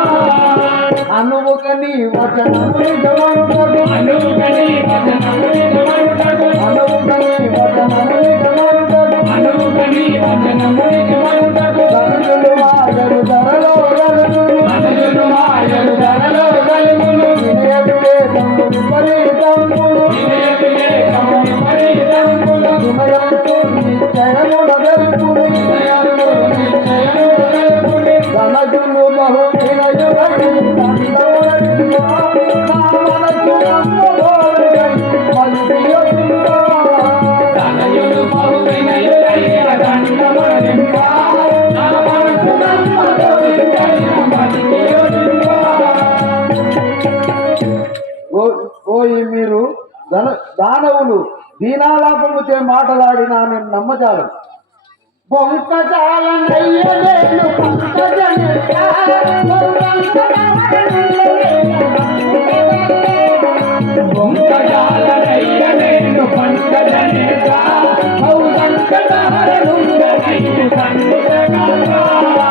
అనుముగని వచనము నిజమంటదు అనుగని వచనము నిజమంటదు అనుముగని వచనము నిజమంటదు అనుగని వచనము నిజమంటదు ధనుజులు మాయలు ధరలో గలుగును మనుజులు మాయలు ధరలో గలుగును వినయ వివేకము విపరీతములు వివేకము విపరీతములు వినయంతో నిశ్చయముల గలుగును ధనజులు బహు వినయులై దండములనివ్వా మనసు నమ్మబోదై మలికియోజింబా తనయులు బహువినయులయ్య దండమణింబా నా మనసు నమ్మబోరిదైన మలికియోజింబా పోయి మీరు దానవులు దీనాలాపముచే మాటలాడినా నేను నమ్మజాలం బొంకజాలనయ్యలేను బొంకజాలనయ్య నేను పంకజనేత బహుసంకటహరణుండనయ్య సన్నిధనాథా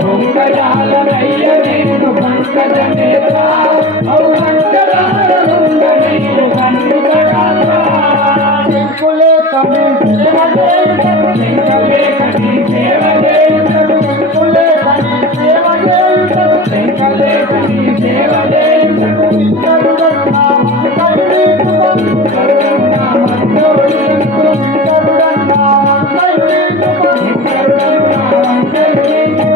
బొంకజాలనయ్య నేను పంకజనేత బహుసంకటహరణుండనయ్య సన్నిధనాథా చెంకులేకని సేవ చేయుటకు శంకలేఖని సేవ చేయుటకు చెంకులేకని సేవ చేయుటకు శంకలేఖని సేవ చేయుటకు కరుడన్నా మంగళీకుమ కరుణా మందోళింపు కరుడన్నా మంగళీకుమ కరుణా మందోళింపు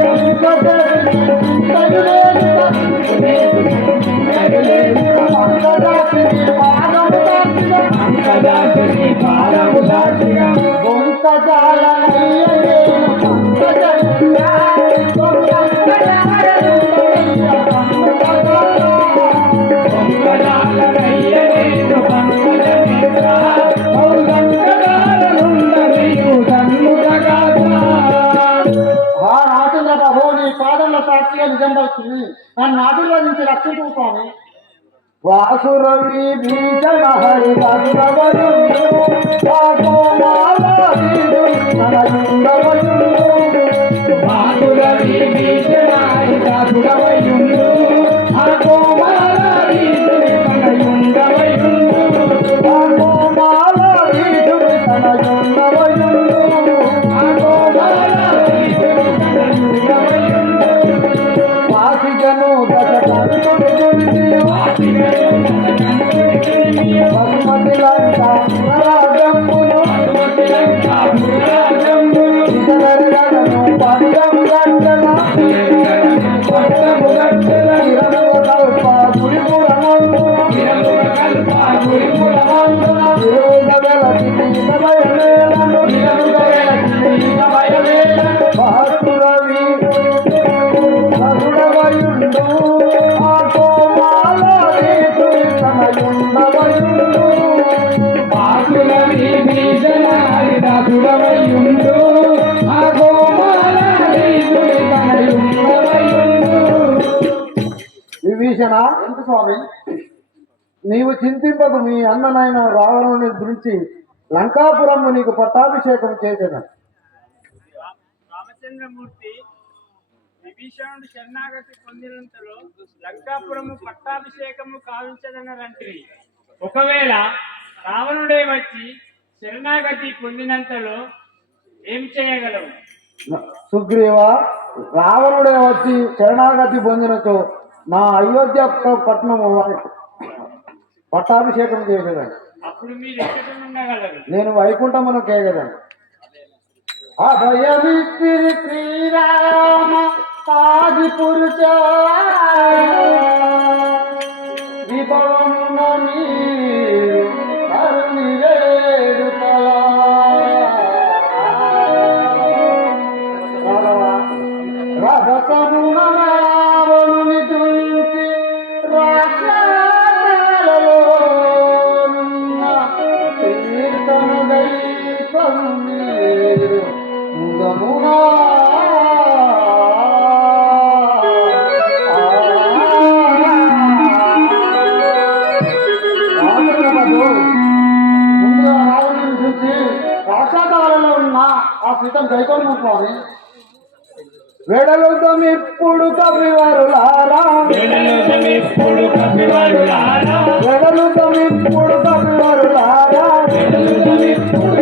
అంకదాసిని పాదము దాటిగా బొంకజాలనయ్య నేను పాదంలో సాక్షిగా నిజం పడుతుంది. నన్ను ఆశీర్వదించి రక్షించు స్వామి. వాసురవి భీషణ హరి వాసురవి భీషణ హరి దాసుడవయుండు ఆ కోమాల వీధుని తనయుండవయుండు వాసిగను బహుమతి వాసురవి భీషణ హరి దాసుడవయుండు ఆ కోమాల వీధుని తనయుండవయుండు. విభీషణ ఎంత స్వామి, నీవు చింతింపకు. మీ అన్ననైన రావణుని గురించి లంకాపురము నీకు పట్టాభిషేకం చేసేదాన్ని. రామచంద్రమూర్తి విభీషణుడు శరణాగతి పొందినంతలో లంకాపురము పట్టాభిషేకము కావించదనరంటిరి. ఒకవేళ రావణుడే వచ్చి శరణాగతి పొందినంతలో ఏం చేయగలవు? సుగ్రీవ, రావణుడే వచ్చి శరణాగతి పొందినచో నా అయోధ్య పట్టణము పట్టాభిషేకం చేసేదాన్ని. అప్పుడు మీరు ఎక్కడ ఉండగలరు? నేను వైకుంఠమును కేగదాన్ని. అభయమిస్త్రి శ్రీరామ ఆది పురుష విభవమున మీరు కరుణి వేడుకలా. రభసమున రావణుని దుంచి రాక్షసలలోనున్న కీర్తనదై కరుణీరు ముదమునా. ముందుగా రావణుని చూసి రాక్షసాలలో ఉన్న ఆ సీతం గైకొని స్వామి. వెడలుతమిప్పుడు కవివరులారా, వెడలుతమిప్పుడు కపివరులారా, వెడలుతమిప్పుడు కవివరులారా, వెడలుతమిప్పుడు